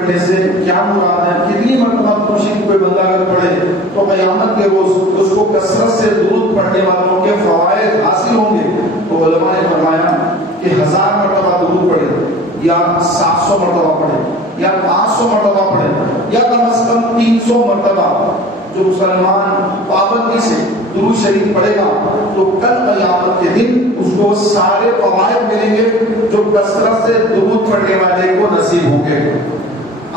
پڑھنے سے کیا مراد ہے؟ کتنی مرتبہ درود شریف کوئی بندہ اگر پڑھے تو قیامت کے روز اس کو کثرت سے درود پڑھنے والوں کے فوائد حاصل ہوں گے؟ تو علماء نے فرمایا کہ 1000 مرتبہ درود پڑھے یا 700 مرتبہ پڑھے یا 500 مرتبہ پڑھے یا کم از کم 300 مرتبہ جو مسلمان پابندی سے درود شریف پڑھے گا تو کل قیامت کے دن اس کو سارے فوائد ملیں گے جو کثرت سے درود پڑھنے والے کو نصیب ہوں گے۔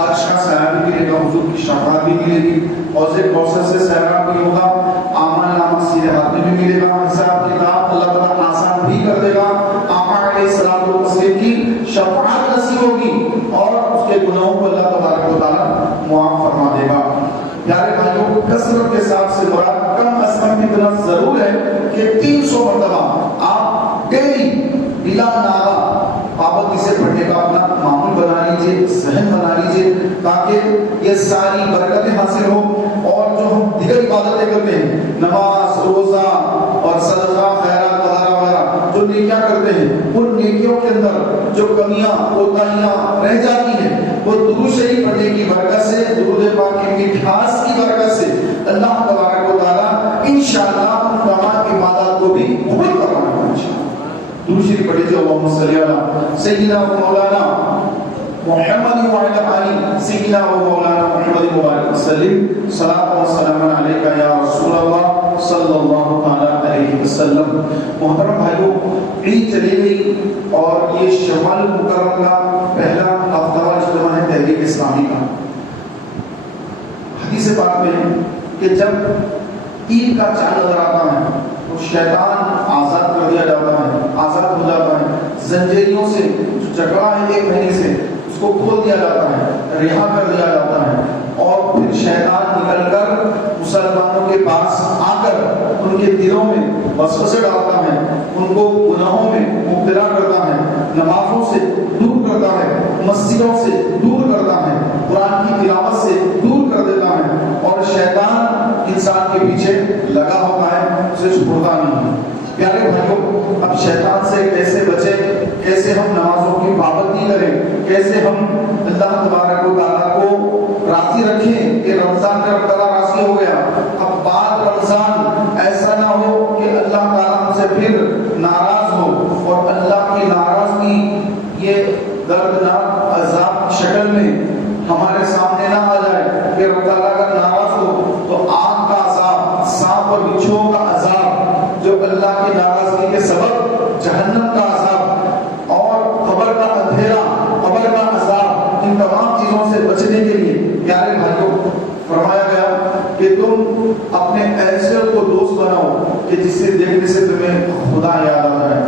عرش کا سیراب بھی ملے گا، حضور کی شفاعت بھی ملے گی، حوض کوثر سے سیراب بھی ہوگا، اعمال نامہ سیدھے ہاتھ میں بھی ملے گا، حساب کتاب اللہ تعالیٰ آسان بھی کر دے گا، آقا علیہ الصلوۃ والتسلیم کی شفاعت نصیب ہوگی اور اس کے گناہوں کو اللہ تبارک و تعالیٰ معاف فرما دے گا۔ پیارے بھائیوں، کثرت کے ساتھ سے مراد کم از کم اتنا ضرور ہے کہ 300 مرتبہ آپ ڈیلی بلا ناغہ پابندی سے پڑھنے کا اپنا معمول بنا لیجیے، ذہن بنا لیجیے، تاکہ یہ ساری برکتیں حاصل ہو۔ اور جو ہم دیگر عبادتیں کرتے ہیں، نماز، روزہ اور صدقہ، خیرات وغیرہ وغیرہ جو نیکیاں کرتے ہیں، ان نیکیوں کے اندر جو کمیاں کوتاہیاں رہ جاتی ہیں وہ درود شریف پڑھنے کی برکت سے، درود پاک کی مٹھاس کی برکت سے اللہ تبارک و تعالیٰ انشاءاللہ ان تمام عبادات کو بھی قبول کروانا ہے انشاءاللہ۔ درود شریف پڑھیے، اللہم صلی علی سیدنا و مولانا محمد وعلی آلہ سیدنا و مولانا محمد مبارک وسلم، صلاۃ و سلام علیکہ یا رسول اللہ صلی اللہ تعالی علیہ وسلم۔ محترم بھائیو، عید چلی گئی اور یہ شوال مکرم کا پہلا ہفتہ اجتماع ہے تحریک اسلامی کا۔ حدیث پاک میں ہے کہ جب عید کا چاند نظر آتا ہے تو شیطان آزاد کر دیا جاتا ہے، آزاد ہو جاتا ہے، زنجیروں سے جکڑا ہے ایک مہینے سے اس کو کھول دیا جاتا ہے، رہا کر دیا جاتا ہے، اور پھر شیطان نکل کر مسلمانوں کے پاس آ کر ان کے دلوں میں وسوسے ڈالتا ہے، ان کو گناہوں میں مبتلا کرتا ہے، نمازوں سے دور کرتا ہے، مسجدوں سے دور کرتا ہے، قرآن کی تلاوت سے دور کر دیتا ہے، اور شیطان انسان کے پیچھے لگا ہوتا ہے، اسے چھوڑتا نہیں ہے۔ پیارے بھائیوں، اب شیطان سے کیسے بچیں، کیسے ہم نمازوں کی پابندی کریں، کیسے ہم اللہ تبارک و تعالیٰ کو راضی رکھیں کہ رمضان کا رب تعالیٰ راضی ہو گیا، اب بعد رمضان ایسا نہ ہو کہ اللہ تعالیٰ ہم سے پھر ناراض ہو اور اللہ کی ناراضگی یہ دردناک عذاب کی شکل میں ہمارے سامنے نہ آ جائے کہ رب تعالیٰ اگر ناراض ہو تو آگ کا عذاب، سانپ اور بچھوؤں کا عذاب، جو اللہ کی ناراضگی کے سبب جہنم کا عذاب اور قبر کا اندھیرا، قبر کا عذاب، ان تمام چیزوں سے بچنے کے لیے پیارے بھائیوں فرمایا گیا کہ تم اپنے ایسے کو دوست بناؤ کہ جس سے دیکھنے سے تمہیں خدا یاد آ جائے،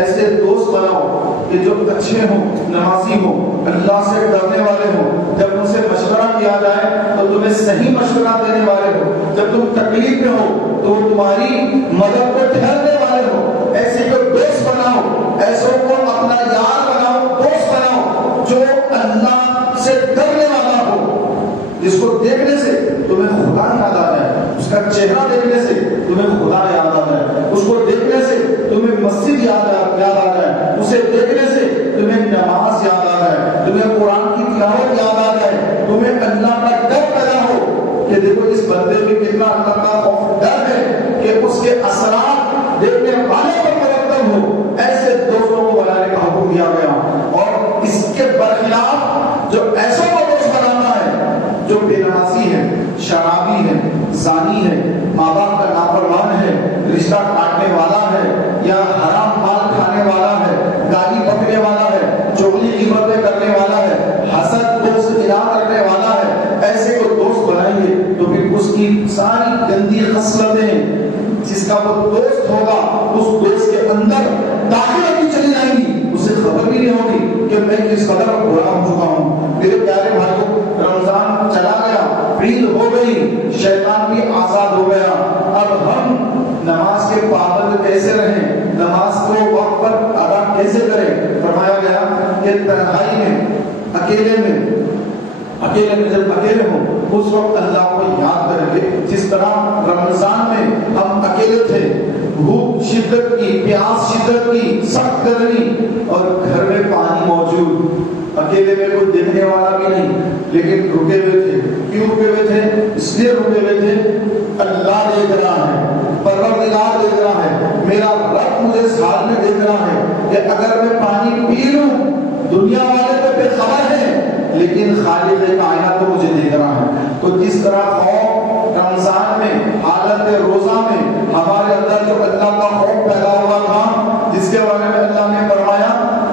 ایسے دوست بناؤ کہ جو اچھے ہوں، نمازی ہوں، اللہ سے ڈرنے والے ہوں، جب ان سے مشورہ کیا جائے تو تمہیں صحیح مشورہ دینے والے ہوں، جب تم تکلیف میں ہو تو تمہاری مدد کو ٹھہرنے والے ہو، ایسے کو دوست بناؤ، ایسوں کو اپنا یار بناؤ، دوست بناؤ جو اللہ سے ڈرنے والا ہو، جس کو دیکھنے سے تمہیں خدا یاد آ جائے، اس کا چہرہ دیکھنے سے تمہیں خدا یاد آ جائے، اس کو دیکھنے سے تمہیں مسجد یاد آ جائے، اسے دیکھنے سے تمہیں نماز یاد آ جائے، تمہیں قرآن کی تلاوت یاد آ جائے، تمہیں اللہ کا ڈر پیدا ہو کہ دیکھو اس بندے میں کتنا اللہ کا خوف ڈر ہے کہ اس کے اثرات دیکھنے والے پر مرتب ہو، ایسے دوستوں کو بنانے کا حکم دیا گیا۔ اور اس کے برخلاف جو ایسوں کو دوست بنانا ہے جو بے نمازی ہے، شرابی ہے، زانی ہے، ماں باپ کا نافرمان ہے، رشتہ کاٹنے والا ہے یا حرام مال کھانے والا ہے، گالی پکڑنے والا ہے، چغلی غیبتیں کرنے والا ہے، حسد دوست اعلان کرنے والا ہے، ایسے کو دوست بنائیں گے تو پھر اس کی ساری گندی خصلتیں جس کا وہ دوست ہوگا اس دوست کے اندر داخل ہوتی چلی جائیں گی، اسے خبر بھی نہیں ہوگی کہ میں کس قدر برا ہو چکا ہوں۔ میرے پیارے بھائیوں، رمضان چلا گیا، عید ہو گئی، شیطان بھی آزاد ہو گیا، اب ہم نماز کے پابند کیسے رہیں، نماز کو وقت پر ادا کیسے کریں؟ فرمایا گیا کہ تنہائی میں، اکیلے میں جب اکیلے ہوں اس وقت اللہ کو یاد کریں گے، جس طرح رمضان میں ہم اکیلے تھے، بھوک شدت کی، پیاس شدت کی، سخت گرمی اور گھر میں پانی موجود، اکیلے میں کوئی دیکھنے والا بھی نہیں، لیکن رکے ہوئے تھے. کیوں رکے ہوئے تھے؟ اس لیے رکے ہوئے تھے اللہ دیکھ رہا ہے، پروردگار دیکھ رہا ہے، میرا رب مجھے اس حال میں دیکھ رہا ہے کہ اگر میں پانی پی لوں دنیا والے تو بے خبر ہے، لیکن خالق کائنات تو مجھے دیکھ رہا ہے. تو جس طرح خوف رمضان میں حالت روزہ میں ہمارے اندر جو اللہ کا خوف پیدا ہوا تھا، جس کے بارے میں اللہ نے فرمایا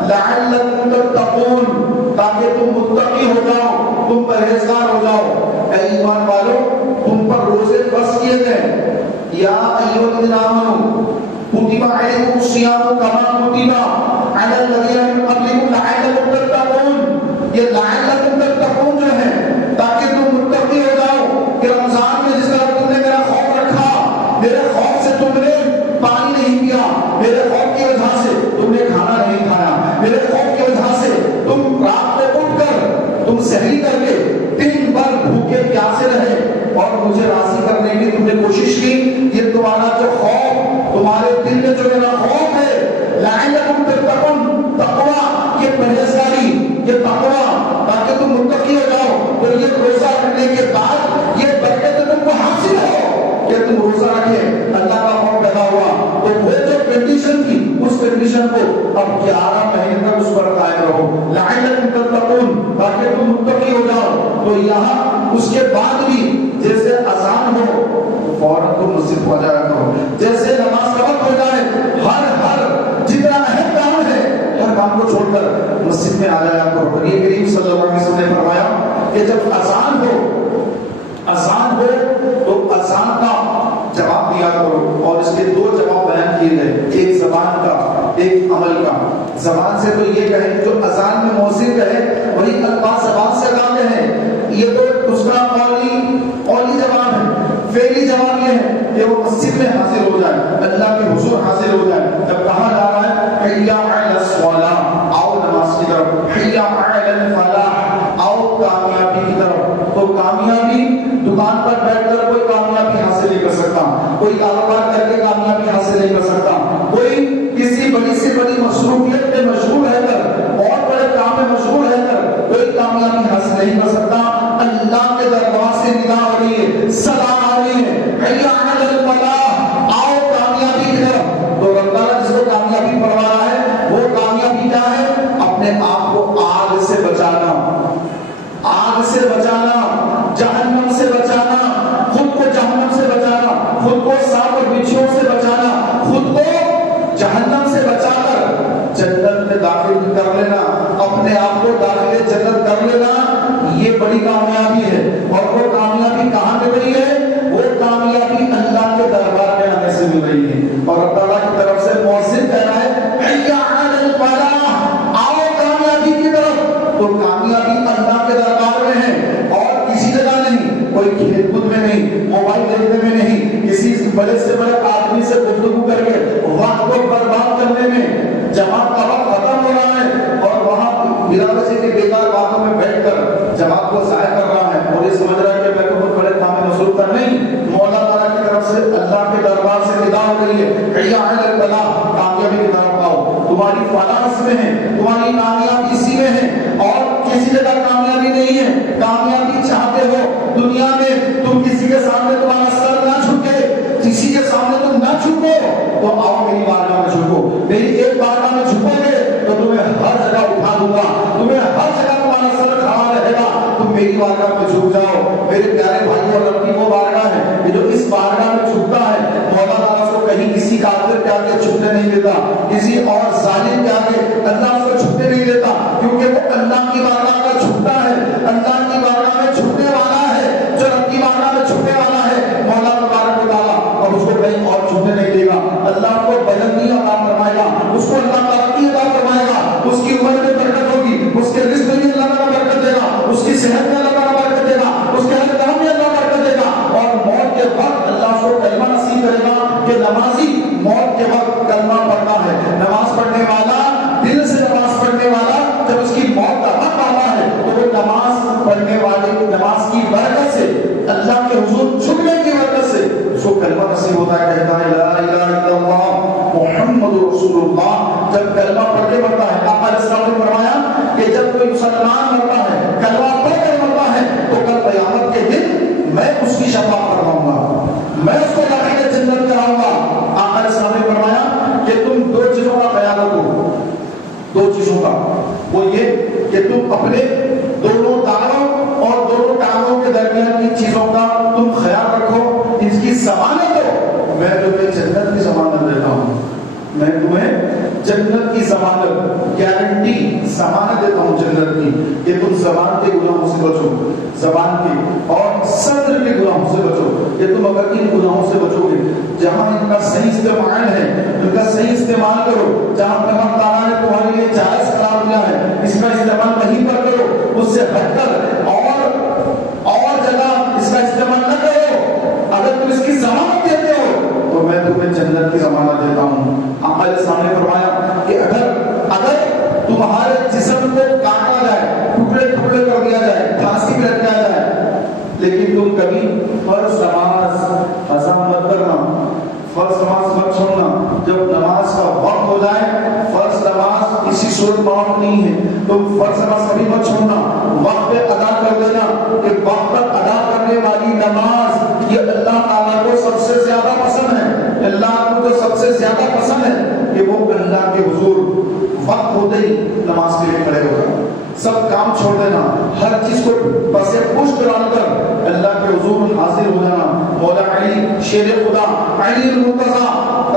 لعلکم تتقون، تاکہ تم متقی ہو جاؤ، تم پرہیزگار ہو جاؤ. اے ایمان والو، تم پر روزے فرض کیے گئے. یا ایھا الذین آمنوا کتب علیکم الصیام کما کتب علی الذین من قبلکم لعلکم تتقون. یہ لعلکم تتقون جو ہے تاکہ تم متقی ہو جاؤ کہ رمضان میں جس طرح تم نے میرا خوف رکھا، میرے خوف سے تم نے پانی نہیں پیا، میرے خوف کی وجہ سے تم نے کھانا نہیں کھایا، میرے خوف کی وجہ سے تم رات کو اٹھ کر تم سحری کر کے دن بھر بھوکے پیاسے رہے اور مجھے راضی کرنے کی تم نے کوشش کی. یہ تمہارا جو خوف، تمہارے دل میں جو میرا خوف ہے، لعلکم تتقون، تقویٰ، یہ پرہیزگاری، یہ تقویٰ، تاکہ تم متقی ہو جاؤ. تو یہ روزہ رکھنے کے بعد یہ برکت تم کو حاصل ہو کہ تم روزہ رکھے، اللہ کا خوف پیدا ہوا. تو وہ جو کنڈیشن تھی اس کنڈیشن کو اب 11 مہینے تک اس پر قائم رہو، لعلکم تتقون، تاکہ تم متقی ہو جاؤ. تو یہاں اس کے بعد بھی جیسے اذان ہو فوراً تم مسجد کو جایا کرو، جیسے نماز کا وقت ہو جائے ہر جتنا اہم کام ہے ہر کام کو چھوڑ کر مسجد میں آ جایا کرو. نبی کریم صلی اللہ علیہ وسلم نے فرمایا کہ جب اذان ہو تو اذان کا جواب دیا کرو. اور اس کے 2 جواب بیان کیے گئے، ایک زبان کا، ایک عمل کا. زبان سے تو یہ کہیں جو اذان میں مؤذن کہے وہی الفاظ زبان سے ادا کہیں، یہ تو اس کا قولی جواب ہے. فعلی جواب یہ ہے کہ وہ مسجد میں حاضر ہو جائے، اللہ کے حضور حاضر ہو جائے. جب کہا جا رہا ہے حی علی الصلاۃ، آؤ نماز کی طرف، حی علی الفلاح، آؤ کامیابی کی طرف. تو کامیابی دکان پر بیٹھ کر کوئی کامیابی حاصل نہیں کر سکتا، کوئی کاروبار کر کے کامیابی حاصل نہیں کر سکتا، کوئی کسی بڑی سے بڑی مصروفیت میں مشغول رہ کر، بہت بڑے کام میں مشغول رہ کر کوئی کامیابی حاصل نہیں کر سکتا. اللہ کے دربار سے ندا ہو رہی ہے، صدا آ رہی ہے، حی علی الفلاح، آؤ کامیابی کی طرف. تو اللہ تعالیٰ جس کو کامیابی پڑھوا رہا ہے وہ کامیابی کیا ہے؟ اپنے آپ کو آگ سے بچانا، آگ سے بچانا، جہنم سے بچانا، خود کو جہنم سے بچانا، خود کو سانپ اور بچھوؤں سے بچانا، خود کو جہنم سے بچا کر جنت میں داخل کر لینا، اپنے آپ کو داخل جنت کر لینا. یہ بڑی کامیابی ہے. اور وہ کامیابی کہاں مل رہی ہے؟ وہ کامیابی اللہ کے دربار میں آنے سے مل رہی ہے. اور اللہ تعالیٰ کی طرف سے مؤذن کہہ رہا ہے حی علی الفلاح، آؤ کامیابی کی طرف. تو کامیابی اللہ کے دربار میں ہے اور کسی جگہ نہیں، کوئی کھیل کود میں نہیں، موبائل دیکھنے میں نہیں، کسی بڑے سے بڑے آدمی سے گفتگو کر کے وقت کو برباد کرنے میں. جماعت کا وقت ختم ہو رہا ہے اور وہاں بلا وجہ کے بیکار باتوں میں بیٹھ کر جماعت کو ضائع کر رہا ہے اور یہ سمجھ رہا ہے کہ میں بہت بڑے کام میں مصروف کر. نہیں، مولا تعالیٰ کی طرف سے اللہ کے دربار سے ندا ہو رہی ہے حی علی الفلاح، کامیابی کی طرف آؤ. تمہاری فلاح اس میں ہے، تمہاری کامیابی اسی میں ہے اور کسی جگہ کامیابی نہیں ہے. کامیابی چاہتے ہو دنیا میں تم کسی کے سامنے تمہارا سر نہ جھکے، کسی کے سامنے تم نہ جھکو، تو آؤ میری بارگاہ میں جھکو. میری ایک بارگاہ میں جھکو گے تو تمہیں ہر جگہ اٹھا دوں گا، تمہیں ہر جگہ تمہارا سر کھڑا رہے گا. تم میری بارگاہ میں جھک جاؤ. میرے پیارے بھائی اور رب کی وہ بارگاہ ہے کہ جو اس بارگاہ میں جھکتا ہے مولا تعالیٰ اس کو کہیں کسی کافر کے آگے جھکنے نہیں دیتا، کسی اور ظالم کے آگے اللہ اس کو جھکنے نہیں دیتا، کیونکہ وہ اللہ کی بارگاہ میں جھکتا ہے. اللہ کی بارگاہ میں جھکنے والا ہے، جو رب کی بارگاہ میں جھکنے والا ہے مولا تبارک و تعالیٰ اور اس کو کہیں اور جھکنے نہیں دے گا. اللہ کو بلندی عطا فرمائے گا، اس کو اللہ ترقی عطا فرمائے گا، اس کی عمر میں برکت ہوگی، اس کے رزق میں اللہ تعالیٰ برکت دے گا، اس کی صحت میں اللہ تعالیٰ برکت دے گا، اس کے ہر کام میں اللہ برکت دے گا. اور موت کے وقت اللہ اس کو کلمہ نصیب کرے گا کہ نمازی موت کے وقت کلمہ پڑھتا ہے. نماز پڑھنے والا، دل سے نماز پڑھنے والا جب اس کی موت کا وقت آتا ہے تو وہ نماز پڑھنے والے نماز کی برکت سے، اللہ کے حضور جھکنے کی برکت سے اس کو کلمہ نصیب ہوتا ہے، کہتا ہے لا الہ الا اللہ محمد رسول اللہ. جب کلمہ پڑھ کے پڑھتا ہے، آقا علیہ السلام نے فرمایا کہ جب کوئی مسلمان مرتا ہے، کلمہ پڑھ کر مرتا ہے، تو کل قیامت کے دن میں اس کی شفاعت کرواؤں گا، میں اس کو داخل جنت کراؤں گا۔ آقا علیہ السلام نے فرمایا کہ تم دو چیزوں کا خیال رکھو، دو چیزوں کا، وہ یہ کہ تم اپنے دونوں دانوں اور دونوں ٹانگوں کے درمیان کی چیزوں کا تم خیال رکھو، اس کی ضمانت دو، میں تمہیں جنت کی ضمانت دیتا ہوں، میں تمہیں جنت کی ضمانت، گارنٹی، ضمانت دیتا ہوں جنت کی، کہ تم زبان کے گناہوں سے بچو، زبان کے اور صدر کے گناہوں سے بچو، کہ تم اگر ان گناہوں سے بچو گے، جہاں ان کا صحیح استعمال ہے ان کا صحیح استعمال کرو، جہاں اللہ تعالیٰ نے تمہارے لیے جائز قرار دیا ہے اس کا استعمال وہیں پر کرو، اس سے ہٹ کر اور جگہ اس کا استعمال نہ کرو۔ اگر تم اس کی ضمانت دیتے ہو تو میں تمہیں جنت کی ضمانت دیتا ہوں۔ آقا علیہ السلام نے فرمایا کہ اگر تمہارے جسم کو کاٹا جائے، ٹکڑے ٹکڑے کر دیا جائے، پھانسی پہ لٹکایا جائے، لیکن تم کبھی فرض نماز قضا مت کرنا، فرض نماز مت چھوڑنا، جب نماز کا وقت ہو جائے، فرض نماز کسی صورت معاف نہیں ہے، تم فرض نماز کبھی مت چھوڑنا، وقت پہ ادا کر دینا، کہ وقت پر ادا کرنے والی نماز یہ اللہ تعالیٰ کو سب سے زیادہ پسند ہے، اللہ کو جو سب سے زیادہ پسند ہے کہ وہ اللہ کے حضور وقت ہوتے ہی نماز کے لیے کھڑے ہو جانا، سب کام چھوڑ دینا، ہر چیز کو پسے پشت ڈال کر اللہ کے حضور حاضر ہو جانا۔ مولا علی شیر خدا علی المرتضی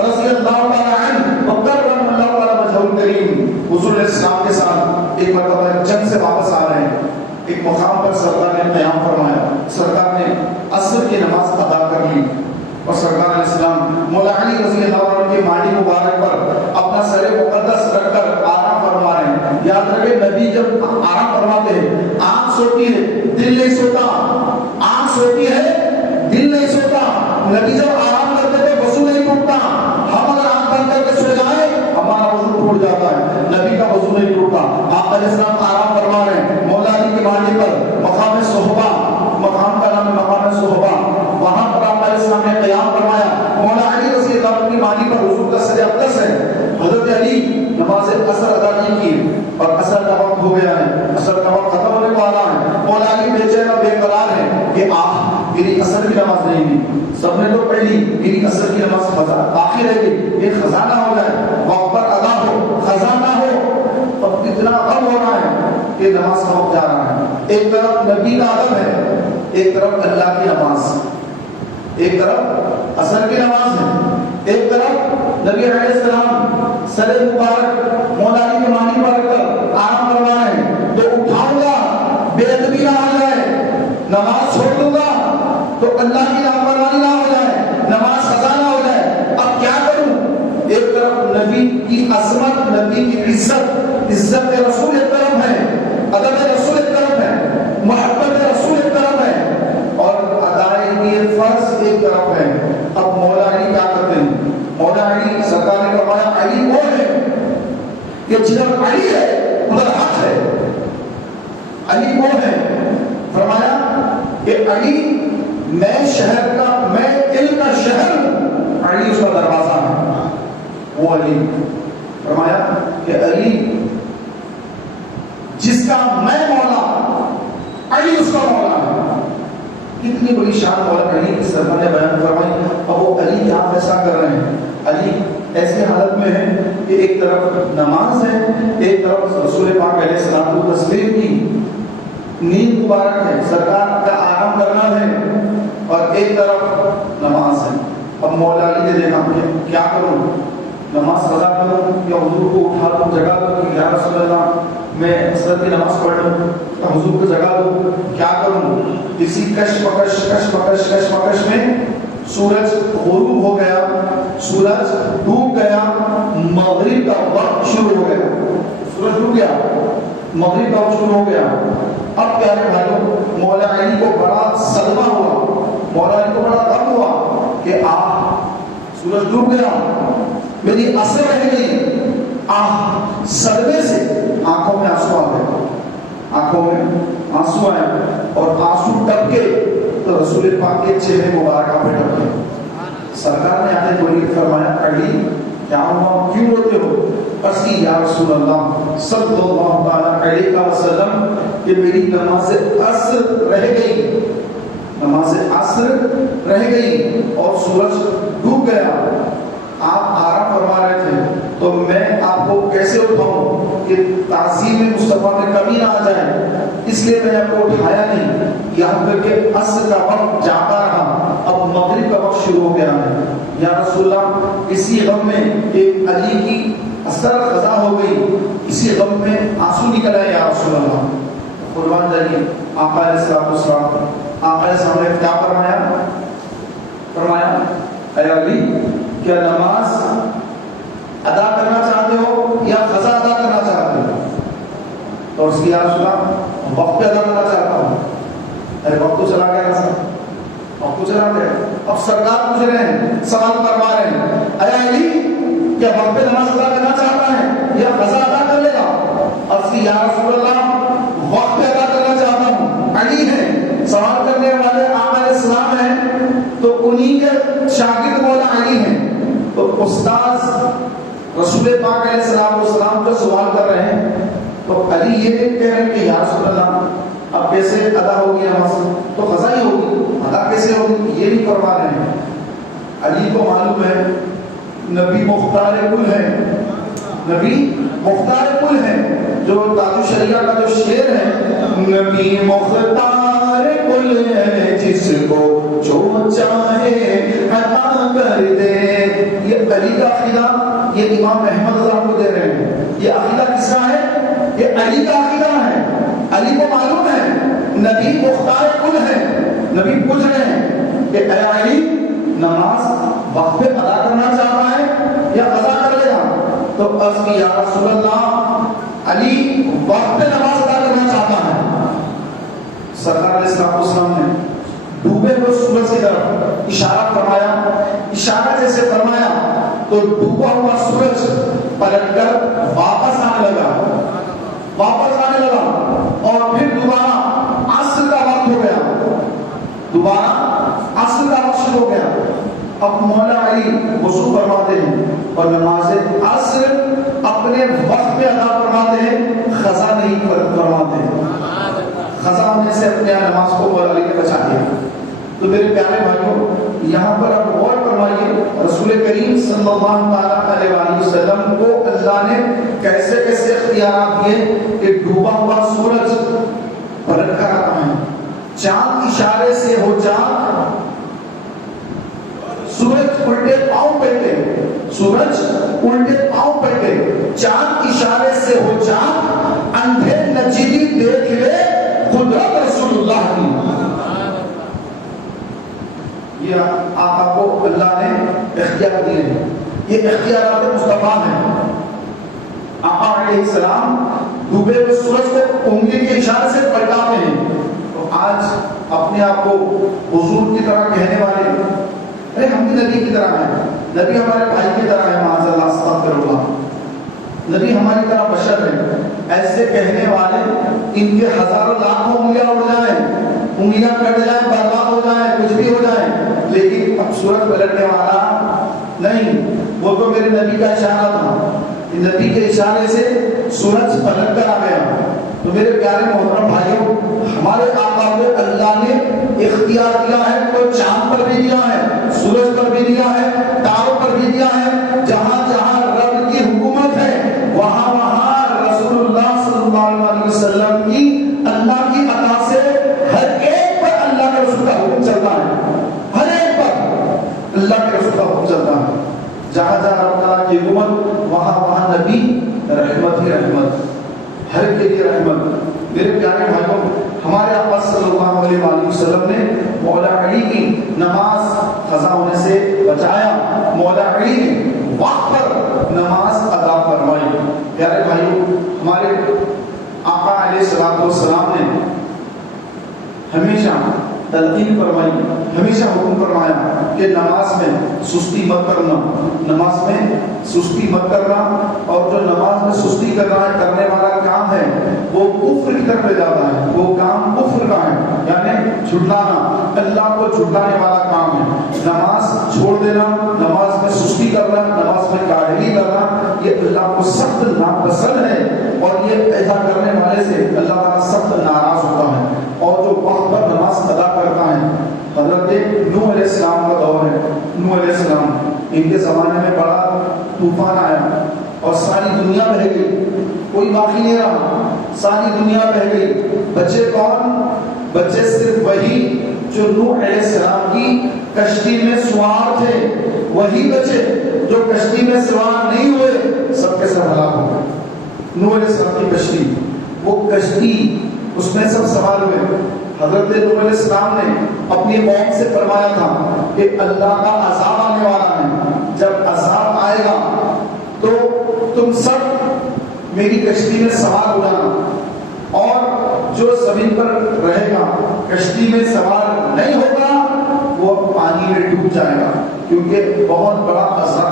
رضی اللہ تعالی عنہ وکرم اللہ تعالی وجہہ الکریم حضور علیہ السلام کے ساتھ ایک مرتبہ جنگ سے واپس آ رہے ہیں، ایک مقام پر سرکار نے قیام فرمایا، سرکار نے عصر کی نماز ادا کر لی اور سرکار علیہ السلام مولا علی رضی اللہ عنہ کی ماڈی مبارک پر اپنا سر مقدس رکھ کر آرام فرما رہے ہیں۔ یاد رکھے نبی جب آرام فرماتے ہیں آنکھ سوتی ہے دل نہیں سوتا، آنکھ سوتی ہے دل نہیں سوتا، نبی جب آرام کرتے تھے وضو نہیں ٹوٹتا، ہم اگر آنکھ بند کر کے سو جائیں ہمارا وضو ٹوٹ جاتا ہے، نبی کا وضو نہیں ٹوٹتا۔ آپ علیہ السلام آرام فرما رہے ہیں مولا علی کی ماڈی پر، مقام صحبہ، مقام کا نام ہے مقام صحبہ، وہاں پر آپ علیہ السلام نے قیام فرمایا، مولا علی رضی اللہ عنہ کی ماڈی پر حضور کا سر اقدس ہے، حضرت علی نماز اثر ادا نہیں کی اور اثر کا وقت ہو گیا ہے، اثر کا وقت ختم ہونے والا ہے، مولا علی بے چین اور بے قرار ہے کہ میری اثر کی نماز نہیں ہوئی، سب نے تو پڑھ لی، میری اثر کی نماز باقی رہ گئی، یہ خزانہ ہو جائے، وقت پر ادا ہو، خزانہ ہو، اب اتنا غم ہو رہا ہے کہ نماز کا وقت جا رہا ہے، ایک طرف نبی کا ادب ہے، ایک طرف اللہ کی نماز، ایک طرف اثر کی نماز ہے، ایک طرف نبی علیہ السلام سر مبارک مولا علی کی مانی پر رکھ کر آرام فرما رہے ہیں، تو اٹھاؤں گا بے ادبی نہ ہو جائے، نماز چھوڑ دوں گا تو اللہ کی نافرمانی نہ ہو جائے، نماز قضا نہ ہو جائے، اب کیا کروں؟ ایک طرف نبی کی عظمت، نبی کی عزت رسول ایک طرف ہے، ادب رسول ایک طرف ہے، محبت رسول ایک طرف ہے، اور ادائیگی فرض ایک طرف ہے۔ اب مولا علی کیا کرتے ہیں؟ مولا علی سرکار نے فرمایا علی وہ ہے کہ جدھر علی ہے ادھر حق ہے، علی وہ ہے، فرمایا کہ علی میں شہر کا، میں علم کا شہر ہوں، علی اس کا دروازہ ہے، وہ علی، فرمایا کہ علی جس کا میں مولا، علی اس کا مولا ہے۔ کتنی بڑی شان مولا علی کی سرکار نے بیان فرمائی، اور وہ علی کیا فیصلہ کر رہے ہیں؟ علی ایسی حالت میں ہے کہ ایک طرف نماز ہے، ایک طرف رسول پاک علیہ السلام کو تسلیم کی نیند مبارک ہے، سرکار کا آرام کرنا ہے، اور ایک طرف نماز ہے۔ اب مولا علی نے دیکھا کیا کروں، نماز قضا کروں یا حضور کو اٹھا دوں جگہ دوں کہ یا رسول اللہ میں عصر کی نماز پڑھ لوں تو حضور کو جگہ دوں، کیا کروں؟ اسی کشمکش میں سورج غروب ہو گیا، سورج ڈوب گیا، مغرب کا وقت شروع ہو گیا، سورج ڈوب گیا، مغرب کا وقت شروع ہو گیا۔ اب پیارے بھائیوں مولا علی کو بڑا صدمہ ہوا، مولا علی کو بڑا غم ہوا کہ سورج ڈوب گیا، میری اثر رہ گئی، صدمے سے آنکھوں میں آنسو آ گئے، آنکھوں میں آنسو آئے، اور آنسو ٹپ کے تو رسول پاک کے چہرے مبارکہ پہ ٹپ گئے۔ سرکار نے آتے بولی فرمایا علی کیا ہوا، کیوں روتے ہو؟ اسی یا رسول اللہ صلی اللہ تعالی علیہ وسلم کہ میری نماز عصر رہ گئی، نماز عصر رہ گئی اور سورج ڈوب گیا، آپ آرام فرما رہے تھے، تو میں آپ کو کیسے اٹھاؤں کہ تعظیم مصطفیٰ میں کمی نہ آ جائے، اس لیے میں آپ کو اٹھایا نہیں، یہاں تک کہ عصر کا وقت جاتا رہا، اب مغرب کا وقت شروع ہو گیا ہے۔ یا رسول اللہ اسی غم میں کہ علی کی اثر خزا ہو گئی، اسی غم میں آنسو نکل آئے یا رسول اللہ، قربان جائیے آقا علیہ السلام، آقا علیہ السلام نے کیا فرمایا اے علی کیا نماز ادا کرنا چاہتے ہو یا قضا ادا کرنا چاہتے ہو؟ تو اس کی یا رسول اللہ وقت پہ ادا کرنا چاہتا ہوں۔ ارے وقت تو چلا گیا نا سر، وقت تو چلا گیا، اب سرکار پوچھ رہے ہیں، سوال کروا رہے ہیں، اے علی کیا وقت پہ نماز ادا کرنا چاہتا ہے یا قضا ادا کر لے گا؟ اور اس کی یا رسول اللہ وقت پہ ادا کرنا چاہتا ہوں۔ علی ہے سوال کرنے والے آقا علیہ السلام ہیں، تو انہی کے شاگرد مولا علی ہیں، تو استاذ رسول پاک علیہ السلام کا سوال کر رہے ہیں، تو علی یہ کہہ رہے ہیں کہ یا رسول اللہ اب کیسے ادا ہوگی نماز؟ تو قضا ہی ہوگی، ادا کیسے ہوگی؟ یہ نہیں فرما رہے ہیں۔ علی کو معلوم ہے نبی مختار کل ہے، نبی مختار کل ہے، جو تاج الشریعہ کا جو شعر ہے، نبی مختار کل ہے جس کو جو چاہے عطا کر دے، یہ علی کا عقیدہ یہ امام احمد رضا کو دے رہے ہیں۔ یہ عقیدہ کس کا ہے؟ یہ علی کا عقیدہ ہے۔ علی کو معلوم ہے نبی مختار کل ہے، نبی پوچھ رہے ہیں کہ اے علی نماز وقت پہ ادا کرنا چاہتا ہے یا قضا کر لے گا؟ تو عرض کی یا رسول اللہ علی وقت پہ نماز ادا کرنا چاہتا ہے۔ سرکار علیہ السلام نے ڈوبے ہوئے سورج کی طرف اشارہ فرمایا، اشارہ جیسے فرمایا تو ڈوبا ہوا سورج پلٹ کر واپس آنے لگا اور پھر دوبارہ عصر کا وقت ہو گیا، دوبارہ عصر کا وقت شروع ہو گیا۔ اب مولا علی وضو فرماتے ہیں اور نماز عصر اپنے وقت پہ ادا فرماتے ہیں، قضا نہیں فرماتے ہیں، قضا ہونے سے اپنے نماز کو مولا علی نے بچا دیا۔ تو میرے پیارے بھائیوں یہاں پر اب غور فرمائیے رسول کریم صلی اللہ علیہ وآلہ وسلم کو اللہ نے کیسے کیسے اختیارات دیے کہ ڈوبا ہوا سورج پلٹ کر آتا ہے، چاند اشارے سے ہو چاند، سورج الٹے پاؤں پہتے، سورج الٹے پاؤں پہتے، چاند اشارے سے ہو چاند، اندھے نچیلی دیکھ لے قدرت رسول اللہ کی۔ یہ آقا کو اللہ نے اختیار دیے ہیں، یہ اختیارات مصطفیٰ ہیں۔ آقا علیہ السلام ڈوبے ہوئے سورج کو انگلی کے اشارے سے پلٹاتے ہیں۔ تو آج اپنے آپ کو حضور کی طرح کہنے والے، ارے ہم بھی نبی کی طرح ہیں، نبی ہمارے بھائی کی طرح ہے، معاذ اللہ استغفر اللہ، نبی ہماری طرح بشر ہے، ایسے کہنے والے ان کے ہزاروں لاکھوں انگلیاں اڑ جائیں، انگلیاں کٹ جائیں، برباد ہو جائیں، کچھ بھی ہو جائیں، لیکن اب سورج پلٹنے والا نہیں، وہ تو میرے نبی کا اشارہ تھا، نبی کے اشارے سے سورج پلٹ کر آ گیا۔ تو میرے پیارے محترم بھائیوں ہمارے آقا کو اللہ نے اختیار دیا ہے، تو چاند پر بھی دیا ہے، سورج پر بھی دیا ہے، تاروں پر بھی دیا ہے، جہاں جہاں رب کی حکومت ہے وہاں وہاں رسول اللہ صلی اللہ علیہ وسلم کی اللہ کی عطا سے ہر ایک پر اللہ کے رسول کا حکم چلتا ہے، ہر ایک پر اللہ کے رسول کا حکم چلتا ہے، جہاں جہاں رب تعالیٰ کی حکومت وہاں وہاں نبی رحمت ہی رحمت، ہر کے لیے رحمت۔ میرے پیارے بھائیوں ہمارے آقا صلی اللہ علیہ وآلہ وسلم نے مولا علی کی نماز قضا ہونے سے بچایا، مولا علی نے وقت پر نماز ادا فرمائی۔ پیارے بھائیوں ہمارے آقا علیہ السلام نے ہمیشہ تلقین فرمائی، ہمیشہ حکم فرمایا کہ نماز میں سستی مت کرنا، نماز میں سستی مت کرنا، اور جو نماز میں سستی کرنے والا کام ہے وہ کفر کی طرف لے جاتا ہے، وہ کام کفر کا ہے، یعنی جھٹلانا، اللہ کو جھٹلانے والا کام ہے۔ نماز چھوڑ دینا، نماز میں سستی کرنا، نماز میں کاہلی کرنا، یہ اللہ کو سخت ناپسند ہے، اور یہ ایسا کرنے والے سے اللہ تعالیٰ سخت ناراض ہوتا ہے۔ اور جو وقت پر نماز ادا کرتا ہے، حضرت نوح علیہ السلام کا دور ہے، نوح علیہ السلام ان کے زمانے میں بڑا طوفان آیا اور ساری دنیا بہہ گئی، کوئی باقی نہیں رہا، ساری دنیا بہہ گئی۔ بچے کون؟ بچے صرف وہی جو نوح علیہ السلام کی کشتی میں سوار تھے، وہی بچے جو کشتی میں سوار نہیں ہوئے سب کے سب ہلاک ہو گئے۔ نوح علیہ السلام کی کشتی، وہ کشتی، اس میں سب سوار ہوئے۔ حضرت نوح علیہ السلام نے اپنی قوم سے فرمایا تھا کہ اللہ کا عذاب آنے والا ہے، جب عذاب آئے گا تو تم سب میری کشتی میں سوار ہو جانا، اور جو زمین پر رہے گا کشتی میں سوار نہیں ہوگا وہ پانی میں ڈوب جائے گا، کیونکہ بہت بڑا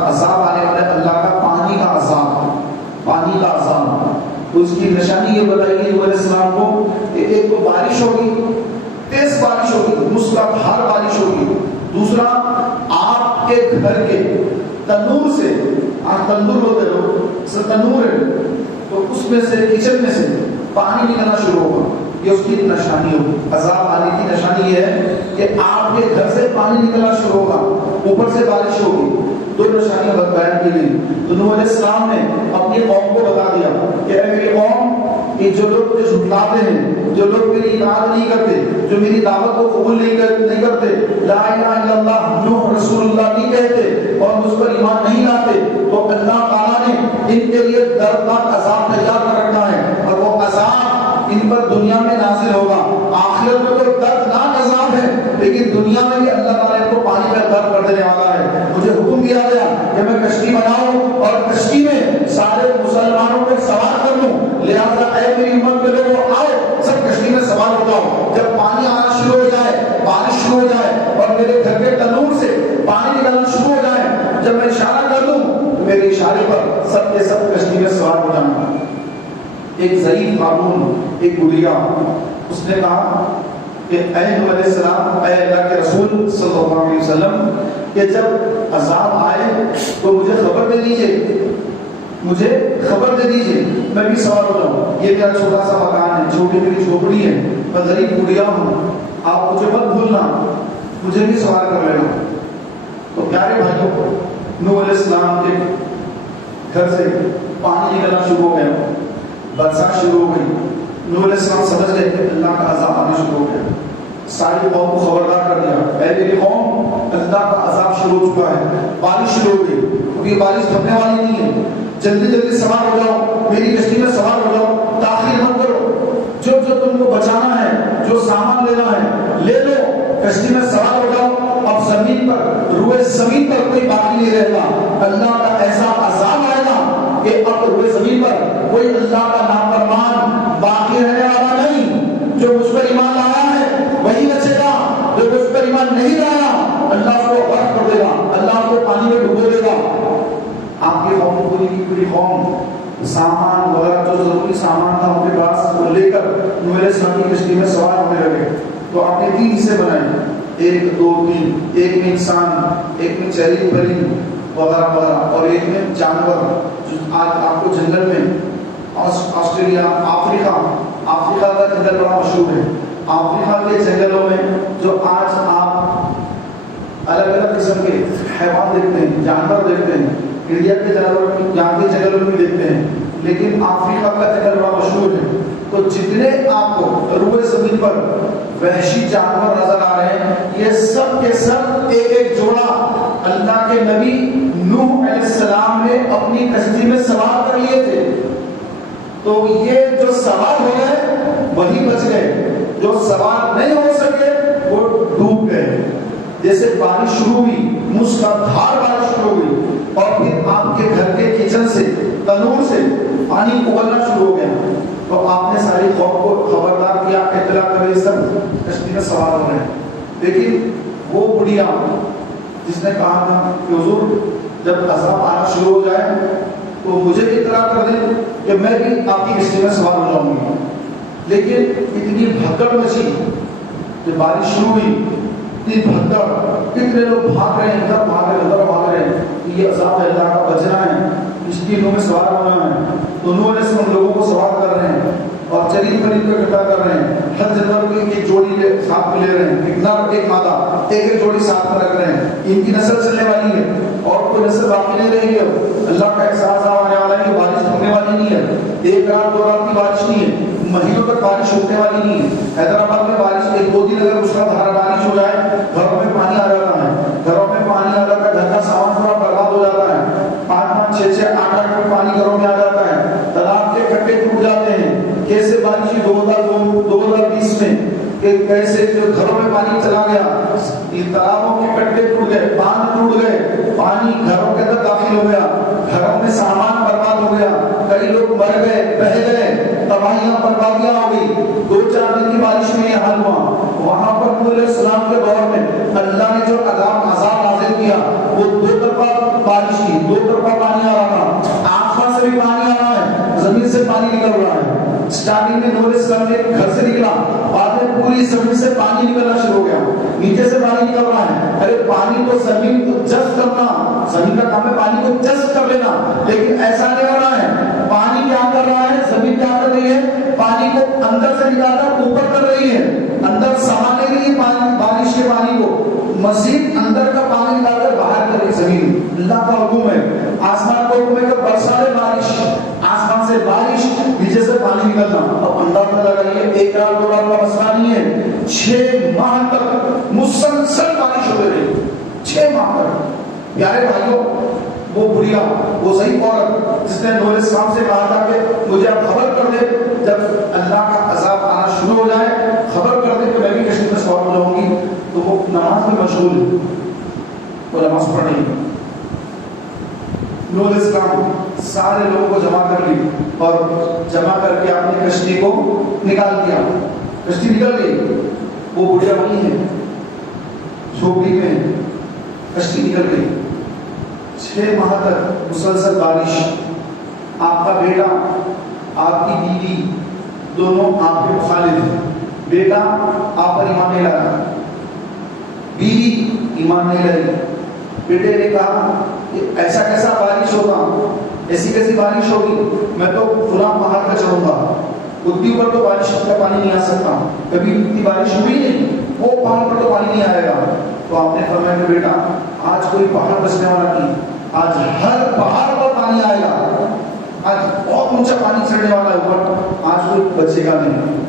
عذاب آنے والا ہے، اللہ کا پانی کا عذاب، پانی کا عذاب۔ تو اس کی نشانی یہ بتائی گئی نوح علیہ السلام کو کہ ایک تو بارش ہوگی، تیز بارش ہوگی، موسلادھار بارش ہوگی، دوسرا آپ کے گھر کے تنور سے، تندور ہوتے لوگ تنور ہے تو اس میں سے، کچن میں سے پانی نکلنا شروع ہوگا، یہ اس کی نشانی ہوگی۔ عذاب آنے کی نشانی یہ ہے کہ آپ کے گھر سے پانی نکلنا شروع ہوگا، اوپر سے بارش ہوگی، دو نشانیاں بیان کی گئی۔ تو نوح علیہ السلام نے اپنی قوم کو بتا دیا کہ اے میری قوم، کہ جو لوگ مجھے جھٹلاتے ہیں، جو لوگ میری اطاعت نہیں کرتے، جو میری دعوت کو قبول نہیں کرتے، لا الہ الا اللہ نوح رسول اللہ نہیں کہتے اور مجھ پر ایمان نہیں لاتے، تو اللہ تعالیٰ نے ان کے لیے دردناک عذاب تیار کر رکھا ہے، اور وہ عذاب ان پر دنیا میں نازل ہوگا۔ آخرت میں تو دردناک عذاب ہے، لیکن دنیا میں بھی اللہ تعالیٰ ان کو پانی میں غرق کر دینے والا ہے۔ مجھے حکم دیا گیا کہ میں کشتی بناؤں اور کشتی میں سارے مسلمانوں کو سوار کر لوں، لہٰذا اے میری امت کے لوگوں آؤ سب کشتی میں سوار ہو جاؤ۔ جب پانی آنا شروع ہو جائے، بارش شروع ہو جائے اور میرے گھر کے تنور سے پانی نکلنا شروع ہو جائے، جب میں اشارہ کر دوں تو میرے اشارے پر سب کے سب کشتی میں سوار ہو جانا۔ ایک ضعیف خاتون، ایک بڑھیا، اس نے کہا کہ اے نوح علیہ السلام، اے اللہ کے رسول صلی اللہ علیہ وسلم، کہ جب عذاب آئے تو مجھے خبر دے دیجئے، مجھے خبر دے دیجئے، میں بھی سوار ہو جاؤں۔ یہ میرا چھوٹا سا مکان ہے، چھوٹی میری جھوپڑی ہے، میں غریب بڑھیا ہوں، آپ مجھے مت بھولنا، مجھے بھی سوار کر لینا۔ تو پیارے بھائیوں، نوح علیہ السلام کے گھر سے پانی نکلنا شروع ہو گیا، برسات شروع ہو گئی۔ نوح علیہ السلام سمجھ گئے کہ اللہ کا عذاب آنا شروع ہو گیا، ساری قوم کو خبردار کر دیا، اے میری قوم، اللہ کا عذاب شروع ہو چکا ہے، بارش شروع ہو گئی، کیونکہ بارش تھمنے والی نہیں ہے، جلدی جلدی سوار ہو جاؤ، میری کشتی میں سوار ہو جاؤ، تاخیر مت کرو، جو جو تم کو بچانا ہے، جو سامان لینا ہے لے لو، کشتی میں سوار ہو جاؤ۔ اب زمین پر، روئے زمین پر کوئی باقی نہیں رہے گا، اللہ کا ایسا عذاب آئے گا کہ اب روئے زمین پر کوئی اللہ کا نافرمان باقی رہنے والا نہیں۔ جو مجھ پر ایمان لایا ہے وہی بچے گا، جو مجھ پر ایمان نہیں لایا اللہ اس کو غرق کر دے گا، اللہ اس کو پانی میں ڈبو دے گا۔ آپ کی قوم، پوری کی پوری قوم سامان وغیرہ جو ضروری سامان تھا ان کے پاس وہ لے کر نوح علیہ السلام کی کشتی میں سوار ہونے لگے۔ تو آپ نے 3 حصے بنائے، 1 2 3، ایک میں انسان، ایک میں چرند پرند وغیرہ وغیرہ، اور ایک میں جانور جو آج آپ کو جنگل میں آسٹریلیا، افریقہ کا جنگل بڑا مشہور ہے، افریقہ کے جنگلوں میں جو آج آپ الگ الگ قسم کے حیوان دیکھتے ہیں، جانور دیکھتے ہیں، انڈیا کے جانور یہاں کے جنگلوں میں دیکھتے ہیں، لیکن افریقہ کا جنگل بڑا مشہور ہے۔ تو جتنے آپ کو روئے زمین پر وحشی جانور نظر آ رہے ہیں، یہ سب کے سب ایک ایک جوڑا اللہ کے نبی نوح علیہ السلام نے اپنی کشتی میں سوار کر لیے تھے۔ تو یہ جو سوار ہو گئے وہی بچ گئے، جو سوار نہیں ہو سکے وہ ڈوب گئے۔ جیسے بارش شروع ہوئی، موسلادھار بارش شروع ہوئی، اور پھر آپ کے گھر کے کچن سے، تنور سے پانی ابلنا شروع ہو گیا، تو آپ نے ساری قوم کو خبردار کیا، اطلاع کرے سب کشتی میں سوار ہو رہے ہیں۔ لیکن وہ بڑھیا جس نے کہا تھا کہ حضور جب عذاب آنا شروع ہو جائے تو مجھے بھی اطلاع کر دیں کہ میں بھی آپ کی کشتی میں سوار ہو جاؤں گی۔ لیکن اتنی بھگدڑ مچی کہ بارش شروع ہوئی، اتنی بھگدڑ، کتنے لوگ بھاگ رہے ہیں، ادھر بھاگ رہے ہیں، ادھر بھاگ رہے ہیں، یہ عذاب اللہ کا بچنا ہے، کشتیوں میں سوار ہونا ہے، تو نوح علیہ السلام لوگوں کو سوار کر رہے ہیں اور چرید خرید کو اکٹھا کر رہے ہیں، ہر جانور کو ایک جوڑی ساتھ میں لے رہے ہیں، ایک نر ایک مادہ ایک جوڑی ساتھ میں رکھ رہے ہیں، ان کی نسل چلنے والی ہے اور کوئی نسل باقی نہیں رہی ہے۔ اللہ کا احساس آنے والا ہے کہ بارش ہونے والی نہیں ہے، ایک رات دو رات کی بارش نہیں ہے، مہینوں تک بارش ہونے والی نہیں ہے۔ حیدرآباد میں بارش ایک دو دن اگر اس کا دھارا بارش ہو جائے گھروں میں پانی آ جاتا ہے، گھروں میں پانی آ جاتا ہے، گھر کا سامان پورا برباد ہو جاتا ہے، 5 5 6 8 8 فٹ پانی گھروں میں آ جاتا ہے، تالاب کے کٹے ٹوٹ جاتے ہیں۔ کیسے بارش 2020 میں کہ کیسے جو گھروں میں پانی چلا گیا، تالابوں کے کٹے ٹوٹ گئے، باندھ ٹوٹ گئے، پانی گھروں کے اندر داخل ہو گیا، گھروں میں سامان برباد ہو گیا، کئی لوگ مر گئے، بہہ گئے، تباہیاں بربادیاں ہو گئی۔ 2 4 دن کی بارش میں یہ حال ہوا۔ وہاں پر نوح علیہ السلام کے دور میں اللہ نے جو عذاب نازل کیا وہ 2 طرفہ بارش کی، 2 طرفہ پانی آ رہا تھا، آسمان سے بھی پانی آ رہا ہے، زمین سے پانی نکل رہا ہے۔ اسٹارٹنگ میں نوح علیہ السلام نے گھر سے نکلا، بعد میں پوری زمین سے پانی نکلنا شروع ہو گیا، نیچے سے پانی نکل رہا ہے۔ ارے پانی کو زمین کو جذب کرنا، زمین کا کام ہے پانی کو جذب کر لینا، لیکن ایسا نہیں ہو رہا ہے۔ پانی کیا کر رہا ہے؟ زمین کیا کر رہی ہے؟ پانی کو اندر سے نکال کر اوپر کر رہی ہے، اندر سما لے رہی ہے پانی، بارش کے پانی کو مزید اندر کا پانی نکال کر باہر کر رہی زمین۔ اللہ کا حکم ہے، آسمان کو حکم ہے کہ برسا دے بارش، آسمان سے بارش، نیچے سے پانی نکلنا۔ اب اندازہ لگائیے، 1 رات 2 رات کا مسئلہ نہیں ہے، 6 ماہ تک مسلسل بارش ہو رہی ہے، 6 ماہ تک۔ پیارے بھائیوں، وہ بڑھیا، وہ صحیح عورت جس نے نوح علیہ السلام سے کہا تھا کہ مجھے آپ خبر کر دے جب اللہ کا عذاب آنا شروع ہو جائے، خبر کر دے کہ میں بھی کشتی میں سوار ہو جاؤں گی، تو وہ نماز میں مشغول ہے، وہ نماز پڑھ رہی ہے۔ نوح علیہ السلام سارے لوگوں کو جمع کر لی اور جمع کر کے اپنی کشتی کو نکال دیا، کشتی نکل گئی۔ وہ بڑھیا وہی ہے، جھوپڑی میں کشتی نکل گئی۔ 6 ماہ تک مسلسل بارش، آپ کا بیٹا آپ کی بیوی دونوں آپ کے مخالف ہیں، بیٹا آپ پر ایمان نہیں لایا، بیوی ایمان نہیں لائی۔ بیٹے نے کہا کہ ایسا کیسا بارش ہوگا، ایسی کیسی بارش ہوگی، میں تو فلاں پہاڑ پہ چڑھوں گا، اتنی اوپر تو بارش کا پانی نہیں آ سکتا، کبھی اتنی بارش ہوئی نہیں، وہ پہاڑ پر تو پانی نہیں آئے گا۔ تو آپ نے فرمایا کہ بیٹا آج کوئی پہاڑ بچنے والا نہیں، آج ہر پہاڑ پر پانی آئے گا، آج بہت اونچا پانی چڑھنے والا ہے اوپر، آج کوئی بچے گا نہیں۔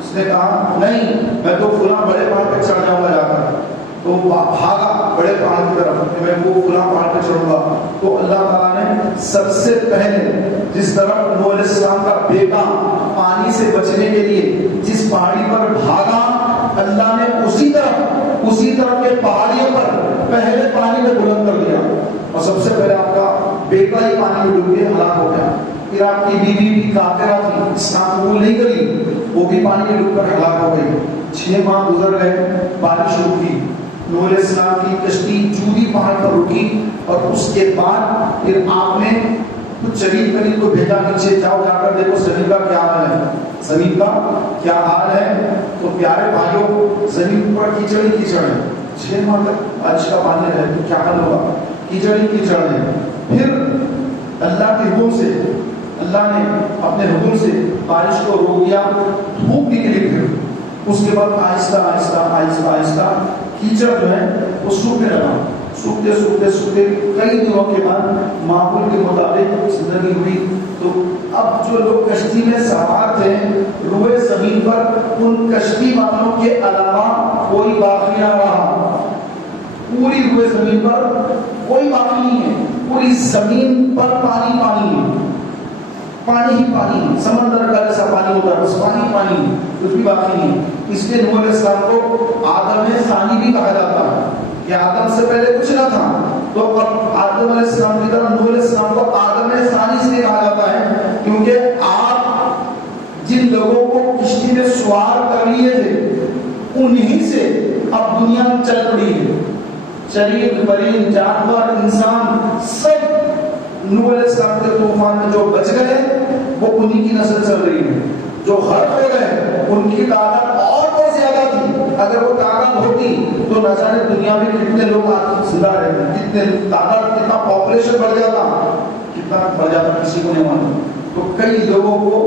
اس نے کہا نہیں، میں تو فلاں بڑے پہاڑ پہ چڑھ جاؤں گا جا کر۔ تو بھاگا بڑے پہاڑ کی طرف کہ میں وہ فلاں پہاڑ پہ چڑھوں گا۔ تو اللہ تعالیٰ نے سب سے پہلے جس طرح نوح علیہ السلام کا بیٹا پانی سے بچنے کے لیے جس پہاڑی پر بھاگا، اللہ نے اسی طرح کے پہاڑیوں پر پہلے پانی میں بلند کر دیا، اور سب سے پہلے آپ کا بیٹا ہی پانی میں ڈوب کے ہلاک ہو گیا۔ پھر آپ کی بیوی بھی کافرہ تھی، اسلام قبول نہیں کری، وہ بھی پانی میں ڈوب کر ہلاک ہو گئی۔ 6 ماہ گزر گئے، بارش رکی، نوح علیہ السلام کی کشتی جودی پہاڑ پر رکی، اور اس کے بعد پھر آپ نے کچھ چرید قریب کو بھیجا نیچے، جاؤ جا کر دیکھو زمین کا کیا حال ہے، زمین کا کیا حال ہے۔ تو پیارے بھائیوں، زمین پر کیچڑ ہی کیچڑ ہے، 6 ماہ تک بارش کا پانی ہے تو کیا حال ہوگا، کیچڑ ہی کیچڑ ہے۔ پھر اللہ کے حکم سے، اللہ نے اپنے حکم سے بارش کو روک دیا، دھوپ نکلی، پھر اس کے بعد آہستہ آہستہ آہستہ آہستہ کیچڑ جو ہے وہ سوکھنے لگا، سوکھتے کئی دنوں کے بعد معمول کے مطابق زندگی ہوئی۔ تو اب جو لوگ کشتی میں سوار تھے روئے زمین پر، ان کشتی والوں کے علاوہ کوئی باقی نہ رہا، پوری روئے زمین پر کوئی باقی نہیں ہے، پوری زمین پر پانی پانی ہے، پانی ہی پانی، سمندر کا جیسا پانی ہوتا ہے بس پانی پانی، کچھ بھی باقی نہیں۔ اس لیے نوح علیہ السلام کو آدم ثانی بھی کہا جاتا ہے کہ آدم سے پہلے کچھ نہ تھا، تو اب آدم علیہ السلام کی طرح نوح علیہ السلام کو آدم ثانی سے کہا جاتا ہے، کیونکہ آپ جن لوگوں کو کشتی میں سوار کر لیے تھے انہی سے اب دنیا چل پڑی ہے، چرید پرند جانور انسان سب نوح علیہ السلام کے طوفان میں جو بچ گئے وہ انہی کی نسل چل رہی ہے، جو غرق ہو گئے ان کی تعداد اور بہت زیادہ تھی، اگر وہ تعداد ہوتی تو نہ جانے دنیا میں کتنے لوگ زندہ رہتے، کتنے تعداد، کتنا پاپولیشن بڑھ جاتا۔ کتنا بڑھ جاتا کسی کو نہیں معلوم. تو کئی لوگوں کو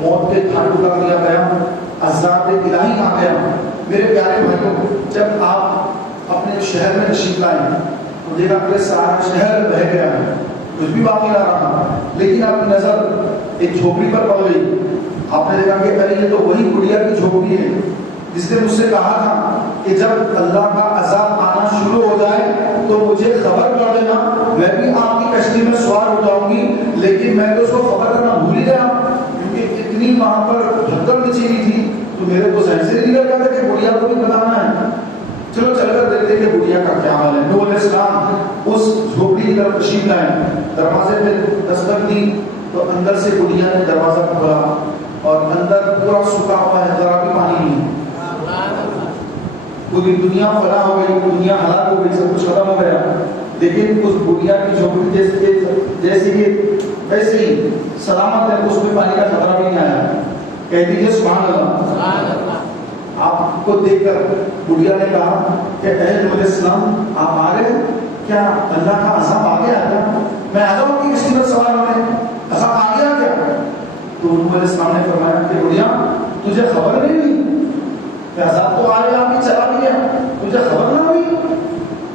موت کے گھاٹ اتار دیا گیا, عذاب الہی آ گیا. میرے پیارے بھائیوں, جب آپ اپنے شہر میں تشریف لائیں تو دیکھا کہ سارا شہر بہہ گیا ہے, کچھ بھی باقی نہ رہا, لیکن آپ کی نظر ایک جھوپڑی پر پڑ گئی. آپ نے دیکھا کہ ارے یہ تو وہی گڑیا کی جھوپڑی ہے جس نے مجھ سے کہا تھا کہ جب اللہ کا عذاب آنا شروع ہو جائے تو مجھے خبر کر دینا, میں بھی آپ کی کشتی میں سوار ہو جاؤں گی. لیکن میں تو اس کو خبر کرنا بھول ہی گیا, کیونکہ اتنی وہاں پر بھگدڑ مچی ہوئی تھی, تو میرے کو ذہن سے نہیں لگا تھا کہ گڑیا کو بھی بتانا ہے. چلو چل کر دیکھتے کہ گڑیا کا کیا حال ہے. نوح علیہ السلام اس جھوپڑی کی طرف تشریف لائے, دروازے پہ دستک دی تو اندر سے گڑیا نے دروازہ کھولا اور اندر پورا سوکھا ہوا ہے, ذرا بھی پانی نہیں. پوری دنیا فنا ہو گئی, دنیا ہلاک ہو گئی, سب کچھ ختم ہو گیا, لیکن اس گڑیا کی جھوپڑی جیسی کہ ویسے ہی سلامت ہے, اس میں پانی کا خطرہ بھی نہیں آیا. کہہ دیجیے سبحان اللہ. آپ کو دیکھ کر گڑیا نے کہا کہ اے نوح علیہ السلام آپ آ رہے, کیا اللہ کا عذاب آ گیا کیا؟ میں آ جاؤں کی کشتی پر سوار ہونے, عذاب آ گیا کیا؟ تو نوح علیہ السلام نے فرمایا کہ گڑیا تجھے خبر نہیں ہوئی کہ عذاب تو آ گیا, آپ کی چلا بھی گیا, تجھے خبر نہ ہوئی؟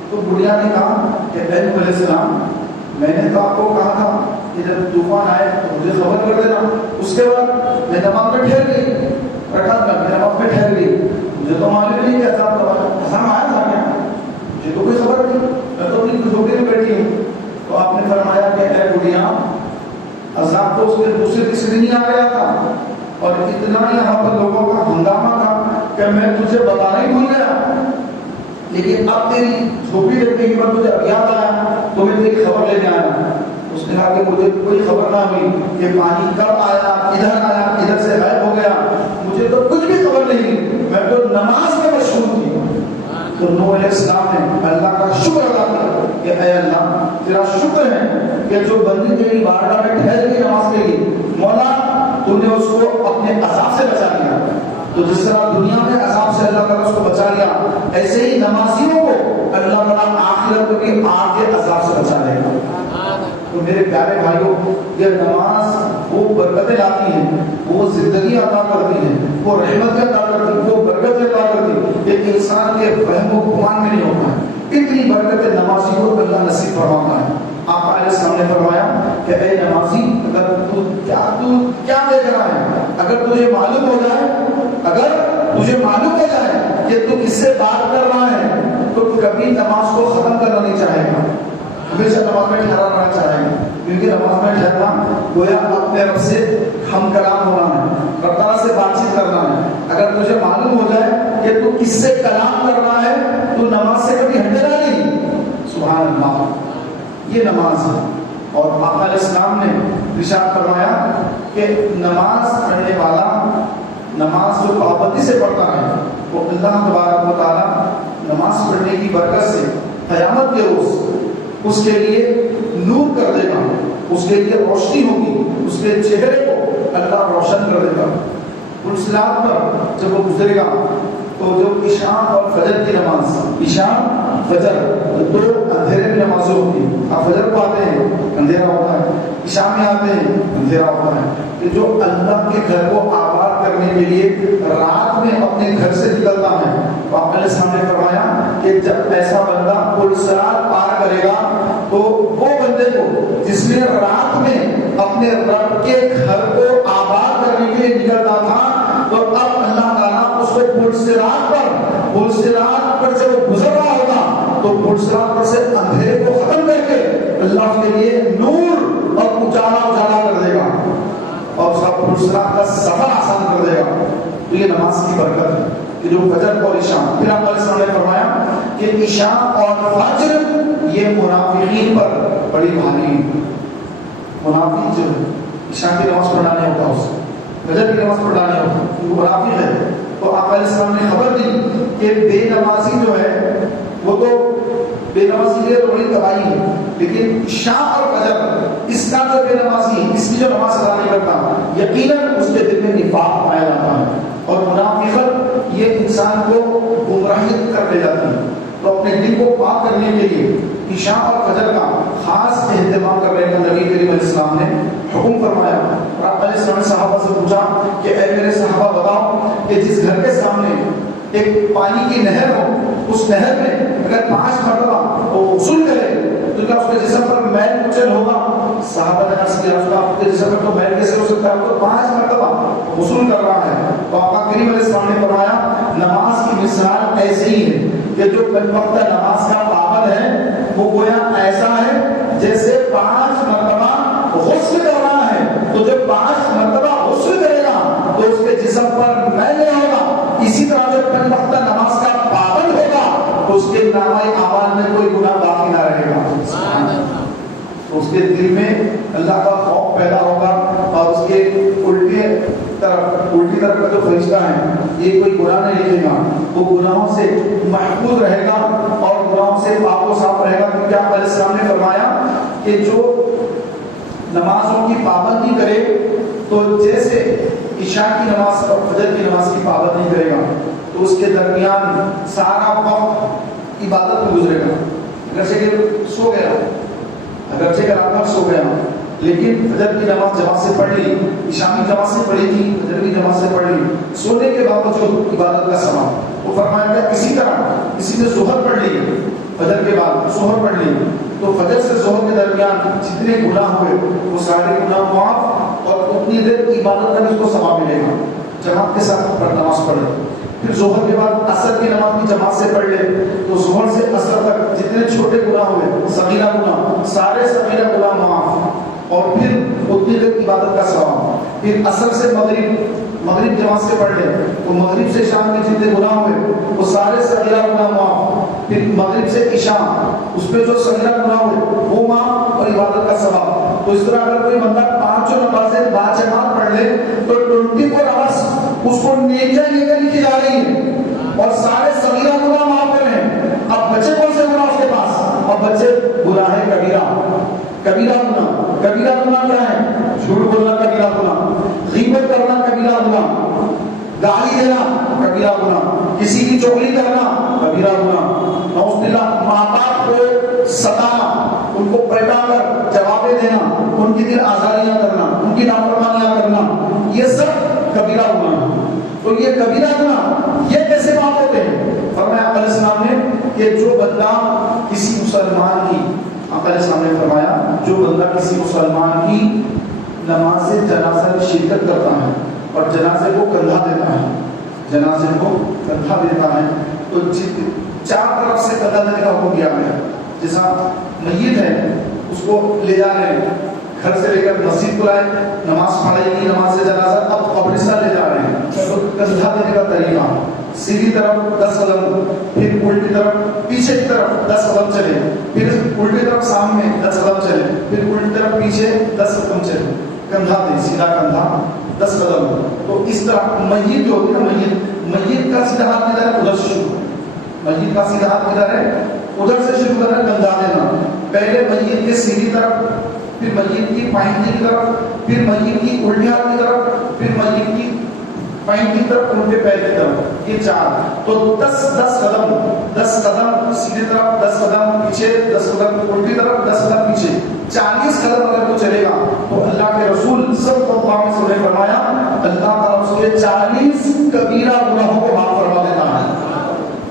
تو گڑیا نے کہا کہ اے نوح علیہ السلام میں نے تو آپ کو کہا تھا کہ جب طوفان آئے تو مجھے خبر کر دینا. اس کے بعد میں نماز میں ٹھہر گئی, رکعت میں نماز میں ٹھہر گئی, مجھے تو معلوم نہیں کہ عذاب آیا تھا کیا, مجھے تو کوئی خبر نہیں, میں تو اپنی جھوپڑی میں بیٹھی ہوں. تو آپ نے فرمایا کہ اے گڑیا عذاب تو اس کے دوسرے تیسرے نہیں آ گیا تھا, اور اتنا یہاں پر لوگوں کا ہنگامہ تھا کہ میں تجھے بتانا ہی بھول گیا, لیکن اب تیری جھوپڑی دیکھنے کے بعد مجھے اب یاد آیا تو میں تیری خبر لینے آیا. اس نے کہا کہ مجھے کوئی خبر نہ ہوئی کہ پانی کب آیا, ادھر سے غائب ہو گیا, مجھے تو کچھ بھی خبر نہیں, میں تو نماز میں مشغول تھی. تو نوح علیہ السلام نے اللہ کا شکر ادا کیا کہ اے اللہ تیرا شکر ہے کہ جو بندی تیری بارگاہ میں ٹھہر گئی نماز کے لیے, مولا تو نے اس کو اپنے عذاب سے بچا لیا. تو جس طرح دنیا میں عذاب سے اللہ تعالیٰ اس کو بچا لیا, ایسے ہی نمازیوں کو اللہ تعالیٰ آخرت میں بھی آگ کے عذاب سے بچا لے گا. تو میرے پیارے بھائیوں, یہ نماز وہ برکتیں لاتی ہیں, وہ زندگی عطا کرتی ہیں, وہ رحمتیں عطا کرتی ہیں, وہ برکتیں عطا کرتی ہیں. ایک انسان کے وہم و گمان میں نہیں ہوتا ہے. اتنی برکتیں نمازی کو اللہ نصیب فرماتا ہے. آپ علیہ السلام نے فرمایا کہ اے نمازی اگر تو کیا دیکھ رہا ہے, اگر تجھے معلوم ہو جائے کہ تو کس سے بات کر رہا ہے تو کبھی نماز کو ختم کرنا نہیں چاہے گا, ہمیشہ نماز میں ٹھہرا رہنا چاہے گا. کیونکہ نماز میں ٹھہرنا گویا اپنے رب سے ہم کلام ہونا ہے, رب تعالیٰ سے بات چیت کرنا ہے. اگر تجھے معلوم ہو جائے کہ تو کس سے کلام کر رہا ہے تو نماز سے کبھی ہٹے گا نہیں. سبحان اللہ, یہ نماز ہے. اور آقا علیہ السلام نے ارشاد فرمایا کہ نماز پڑھنے والا نماز جو پابندی سے پڑھتا ہے وہ اللہ تبارک و تعالیٰ نماز پڑھنے کی برکت سے قیامت کے روز اس کے لیے نور کر دے گا, اس کے لیے روشنی ہوگی, اس کے چہرے کو اللہ روشن کر دے گا. پلسرات پر جب وہ گزرے گا تو جو عشاء اور فجر کی نماز, عشاء فجر دو اندھیرے کی نمازیں ہوتی ہیں. آپ فجر کو آتے ہیں اندھیرا ہوتا ہے, عشاء میں آتے ہیں اندھیرا ہوتا ہے. کہ جو اللہ کے گھر کو آباد کرنے کے لیے رات میں اپنے گھر سے نکلتا ہے, تو آپ نے سامنے فرمایا کہ جب ایسا بندہ پلسرات پار کرے گا تو وہ بندے کو جس نے رات میں اپنے رب کے گھر کو آباد کرنے کے لیے نکلتا تھا, تو اب اللہ تعالیٰ اس کو پلسرات پر جب وہ گزر رہا ہوگا تو پلسرات پر سے اندھیرے کو ختم کر کے اللہ کے لیے نور اور اجالا کر دے گا اور اس کا پلسرات کا سفر آسان کر دے گا. تو یہ نماز کی برکت ہے کہ جو فجر اور عشاء. پھر آپ علیہ السلام نے فرمایا کہ عشاء اور فجر یہ منافقین پر بڑی بھاری ہے. منافق جو عشاء کی نماز پڑھنا نہیں ہوتا, اس فجر کی نماز پڑھنا نہیں ہوتا, وہ منافق ہے. تو آپ علیہ السلام نے خبر دی کہ بے نمازی جو ہے وہ تو بے نمازی کے لیے تو بڑی تباہی ہے, لیکن عشاء اور فجر اس کا جو بے نمازی اس کی جو نماز ادا نہیں کرتا یقیناً اس کے دل میں نفاق پایا جاتا ہے, اور منافقت یہ انسان کو گمراہی کر لے جاتی ہے. تو اپنے دل کو پاک کرنے کے لیے عشاء اور فجر کا خاص اہتمام کر رہے ہیں. نبی کریم حکم فرمایا. آپ علیہ السلام نے صحابہ سے پوچھا کہ اے میرے صحابہ بتاؤ کہ جس گھر کے سامنے ایک پانی کی نہر ہو, اس نہر میں اگر 5 مرتبہ وہ غسل کرے تو کیا اس کے جسم پر میل کچل ہوگا؟ صحابہ نے عرض کیا رسول اللہ آپ کے جسم پر تو میل کیسے ہو سکتا ہے, تو 5 مرتبہ غسل کر رہا ہے. تو آقا کریم علیہ السلام نے فرمایا نماز کی مثال ایسے ہی ہے کہ جو 5 وقتہ نماز کا پابند ہے وہ گویا ایسا ہے جیسے 5 مرتبہ غسل کر رہا ہے. تو جب 5 مرتبہ غسل کرے گا تو اس کے جسم پر میل نہیں ہوگا. اسی طرح جب 5 وقتہ نماز کا پابند ہوگا تو اس کے نامہ اعمال میں کوئی گناہ باقی نہ رہے گا. تو اس کے دل میں اللہ کا خوف پیدا ہوگا اور اس کے الٹی طرف کا جو فرشتہ ہے یہ کوئی گناہ نہیں لکھے گا, وہ گناہوں سے محفوظ رہے گا اور گناہوں سے پاک و صاف رہے گا. کیونکہ آپ علیہ السلام نے فرمایا کہ جو نمازوں کی پابندی کرے تو جیسے عشاء کی نماز اور فجر کی نماز کی پابندی کرے گا تو اس کے درمیان سارا وقت عبادت میں گزرے گا. اگرچہ کہ سو گیا, اگرچہ کہ رات بھر سو گیا, لیکن فجر کی نماز جماعت سے پڑھ لی, عشاء کی جماعت سے پڑھی تھی, فجر کی جماعت سے پڑھ لی, سونے کے باوجود عبادت کا ثواب. وہ فرمایا کہ اسی طرح کسی نے ظہر پڑھ لی, فجر کے بعد ظہر پڑھ لی, تو فجر سے ظہر کے درمیان جتنے گناہ ہوئے وہ سارے گناہ معاف اور اتنی دیر عبادت کا بھی اس کو ثواب ملے گا. جماعت کے ساتھ نماز پڑھے, پھر ظہر کے بعد عصر کی نماز بھی جماعت سے پڑھ لے تو ظہر سے عصر تک جتنے چھوٹے گناہ ہوئے صغیرہ گناہ سارے صغیرہ گناہ معاف اور پھر اتنی دیر عبادت کا ثواب. پھر عصر سے مغرب جماعت سے پڑھ لے تو مغرب سے شام کے جتنے گناہ ہوئے وہ سارے صغیرہ گناہ معاف. پھر مغرب سے عشاء اس پہ جو صغیرہ گناہ ہوئے وہ معاف اور عبادت کا ثواب. تو اس طرح اگر کوئی بندہ 5 نمازیں باجماعت پڑھ لے تو 24 آورس اس کو نیکیاں لکھی جا رہی ہیں اور سارے صغیرہ گناہ معاف کر رہے ہیں. اب بچے کون سے گناہ اس کے پاس؟ اب بچے گناہ کبیرہ گناہ. کبیرہ گناہ کیا ہے؟ جھوٹ بولنا کبیرہ گناہ, غیبت کرنا کبیرہ گناہ, گالی دینا کبیرہ گناہ, کسی کی چغلی کرنا کبیرہ گناہ, نعوذ باللہ ماں باپ کو ستانا, ان کو پلٹا کر جوابیں دینا, ان کی دل آزاریاں کرنا, ان کی نافرمانیاں کرنا, یہ سب کبیرہ گناہ. تو یہ کبیرہ گناہ یہ کیسے معاف ہوتے ہیں؟ فرمایا علیہ السلام نے کہ جو بندہ کسی مسلمان کی, علیہ السلام نے فرمایا جو بندہ کسی مسلمان کی نماز جنازہ میں شرکت کرتا ہے اور جنازے کو کندھا دیتا ہے تو 4 طرف سے کندھا دینے کا حکم دیا گیا. جیسا میت ہے اس کو لے جا رہے ہیں, گھر سے لے کر مسجد کو لائے, نماز پڑھائی گی, نماز سے جنازہ اب قبرستان لے جا رہے ہیں تو کندھا دینے کا طریقہ سیدھی طرف 10 قدم, پھر الٹی طرف پیچھے کی طرف 10 قدم چلے, پھر الٹی طرف سامنے 10 قدم چلے, پھر الٹی طرف پیچھے 10 قدم چلے, کندھا دے, سیدھا کندھا 10 قدم. تو اس طرح میت جو ہوتی ہے نا, میت کا سیدھا ہاتھ کدھر ہے؟ ادھر سے شروع, میت کا سیدھا ہاتھ کدھر ہے؟ ادھر سے شروع کرنا, کندھا دینا. پہلے میت کے سیدھی طرف, پھر میت کی پائنٹی کی طرف, پھر میت کی الٹی ہاتھ کی طرف, پھر میت کی پائنٹی کی طرف, الٹے پیر کی طرف, یہ 4. تو 10 قدم سیدھی طرف, 10 قدم پیچھے, 10 قدم الٹی طرف, 10 قدم پیچھے, 40 قدم اگر تو چلے گا تو اللہ کے رسول صلی اللہ علیہ وسلم نے فرمایا اللہ تعالیٰ اس کے 40 کبیرہ گناہوں کو معاف فرما دیتا ہے.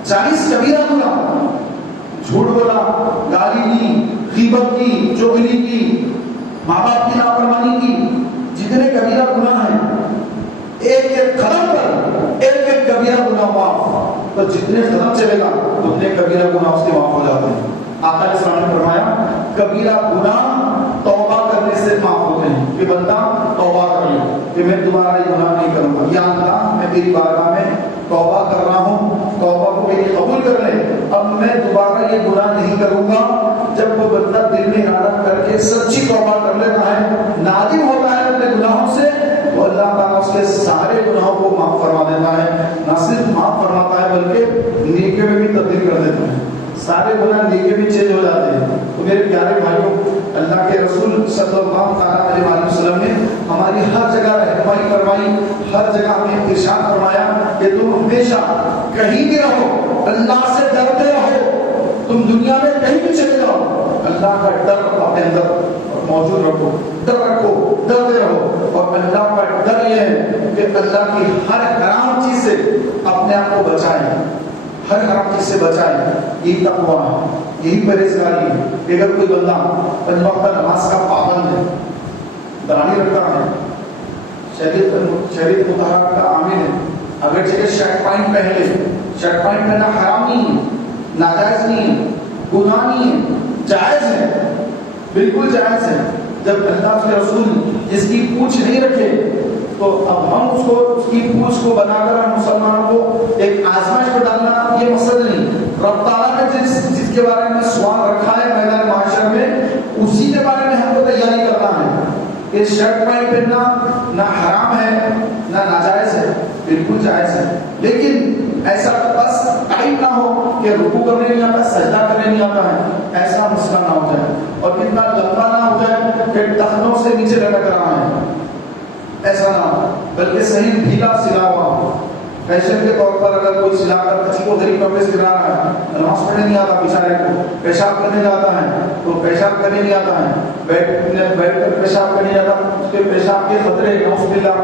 40 کبیرہ گناہ, جھوٹ بولا, گالی دی, غیبت کی, چغلی کی, ماں باپ کی نافرمانی کی, جتنے کبیرہ گناہ ہیں ایک قدم پر ایک کبیرہ گناہ معاف. تو جتنے قدم چلے گا اتنے کبیرہ گناہ اس کے معاف ہو جاتے ہیں. آقا علیہ السلام نے فرمایا کبیرہ گناہ توبہ کرنے سے معاف ہوتے ہیں کہ بندہ توبہ کر لے کہ میں دوبارہ یہ گناہ نہیں کروں گا, یا اللہ میں تیری بارگاہ میں توبہ کر رہا ہوں, توبہ کو میری قبول کر لے, اب میں دوبارہ یہ گناہ نہیں کروں گا. جب وہ بندہ دل میں ارادہ کر کے سچی توبہ کر لیتا ہے, نادم ہوتا ہے اپنے گناہوں سے, تو اللہ تعالیٰ اس کے سارے گناہوں کو معاف فرما دیتا ہے. نہ صرف معاف فرماتا ہے بلکہ نیکیوں میں بھی تبدیل کر دیتا ہے. سارے گناہ نیکی بھی چینج ہو جاتے ہیں. تو میرے پیارے بھائیوں, اللہ کے رسول صلی اللہ علیہ وسلم نے ہماری ہر جگہ رہنمائی فرمائی, ہر جگہ ہمیں ارشاد فرمایا کہ تم ہمیشہ کہیں بھی رہو اللہ سے ڈرتے رہو. تم دنیا میں کہیں بھی چلے جاؤ اللہ کا ڈر اپنے اندر موجود رکھو. ڈر رکھو، ڈرتے رہو، اور اللہ کا ڈر یہ ہے کہ اللہ کی ہر حرام چیز سے اپنے آپ کو بچائیں، ہر حرام چیز سے بچائیں. یہی تقویٰ ہے، یہی پرہیزگاری ہے. کہ اگر کوئی بندہ 5 وقت نماز کا پابند ہے، داڑھی رکھتا ہے، شریعت مطہرہ کا عامل ہے، اگرچہ شرٹ پینٹ پہن لے، شرٹ پینٹ پہننا حرام نہیں ہے، ناجائز نہیں ہے، گناہ نہیں ہے، جائز ہے، بالکل جائز ہے. جب اللہ کے رسول جس کی پوچھ نہیں رکھے تو اب ہم اس کی پوچھ کو بنا کر مسلمانوں کو ایک آزمائش پر ڈالنا یہ مقصد نہیں. رب تعالیٰ نے جس کے بارے میں سوال رکھا ہے میدان معاشر میں، اسی کے بارے میں ہم کو تیاری کرنا ہے. کہ شرٹ پینٹ پہننا نہ حرام ہے نہ ناجائز ہے، بالکل جائز ہے، لیکن ایسا بس ٹائم نہ ہو کہ رکوع کرنے نہیں آتا، سجدہ کرنے نہیں آتا ہے، ایسا مسئلہ نہ ہو جائے، اور اتنا لمبا نہ ہو جائے کہ ٹخنوں سے نیچے لٹک رہا ہے، ایسا نہ ہو، بلکہ صحیح ڈھیلا سلا ہوا ہو. فیشن کے طور پر اگر کوئی سلا کر کسی کو غریب کپڑے سلا رہا ہے، نماز پڑھنے نہیں آتا بیچارے کو، پیشاب کرنے جاتا ہے تو پیشاب کرنے نہیں آتا ہے، بیٹھ کر پیشاب کرنے جاتا، اس کے پیشاب کے خطرے نعوذ باللہ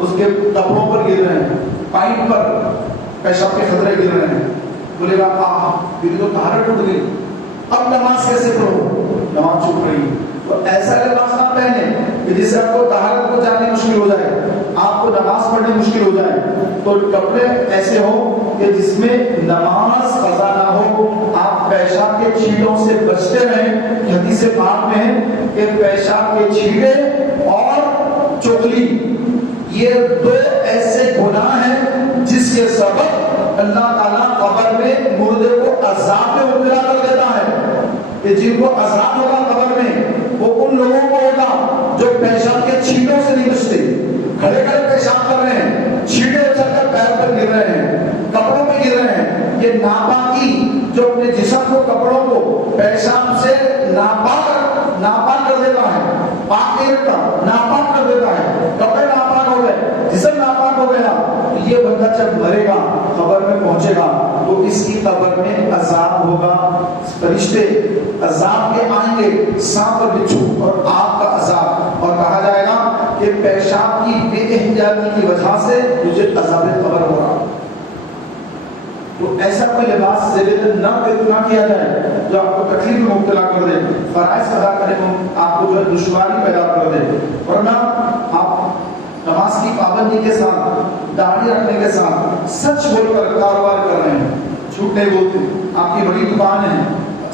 اس کے کپڑوں پر گر رہے ہیں، پائپ پر پیشاب کے خطرے گر رہے ہیں، بولے گا میری تو طہارت ٹوٹ گئی، اب نماز کیسے پڑھو، نماز چھوٹ رہی. تو ایسا لباس نہ پہنے کہ جس سے آپ کو طہارت کو جاننے مشکل ہو جائے، آپ کو نماز پڑھنے مشکل ہو جائے. تو کپڑے ایسے ہو کہ جس میں نماز قضا نہ ہو، آپ پیشاب کے چھینٹوں سے بچتے رہیں. حدیث پاک میں ہے کہ پیشاب کے چھینٹے اور چغلی یہ 2 ایسے گناہ ہیں جس کے سبب اللہ تعالیٰ قبر میں مردے کو عذاب میں مبتلا کر دیتا ہے. کہ جن کو عذاب ہوگا قبر میں وہ ان لوگوں کو ہوگا جو پیشاب کے چھینٹوں سے نہیں بچتے، کھڑے کھڑے پیشاب کر رہے ہیں، چھینٹے اچھل کر پیر پر گر رہے ہیں، کپڑوں پہ گر رہے ہیں. یہ ناپاکی جو اپنے جسم کو، کپڑوں کو پیشاب سے ناپاک کر دیتا ہے، پاک نہیں رکھتا، ناپاک کر دیتا ہے. کپڑے ناپاک ہو گئے، جسم ناپاک ہو گیا، تو یہ بندہ جب مرے گا، قبر میں پہنچے گا تو اس کی قبر میں عذاب ہوگا. فرشتے عذاب کے آئیں گے، سانپ اور بچھو اور آگ کا عذاب، اور کہا جائے گا کہ پیشاب کی بے احتیاطی کی وجہ سے مجھے عذاب قبر ہو رہا. تو ایسا کوئی لباس نہ کیا جائے جو آپ کو تکلیف میں مبتلا کر دے، فرائض ادا کرنے میں آپ کو جو ہے دشواری پیدا کر دے. ورنہ آپ نماز کی پابندی کے ساتھ، داڑھی رکھنے کے ساتھ سچ بول کر کاروبار کر رہے ہیں، جھوٹ نہیں بولتے، آپ کی بڑی دکان ہے،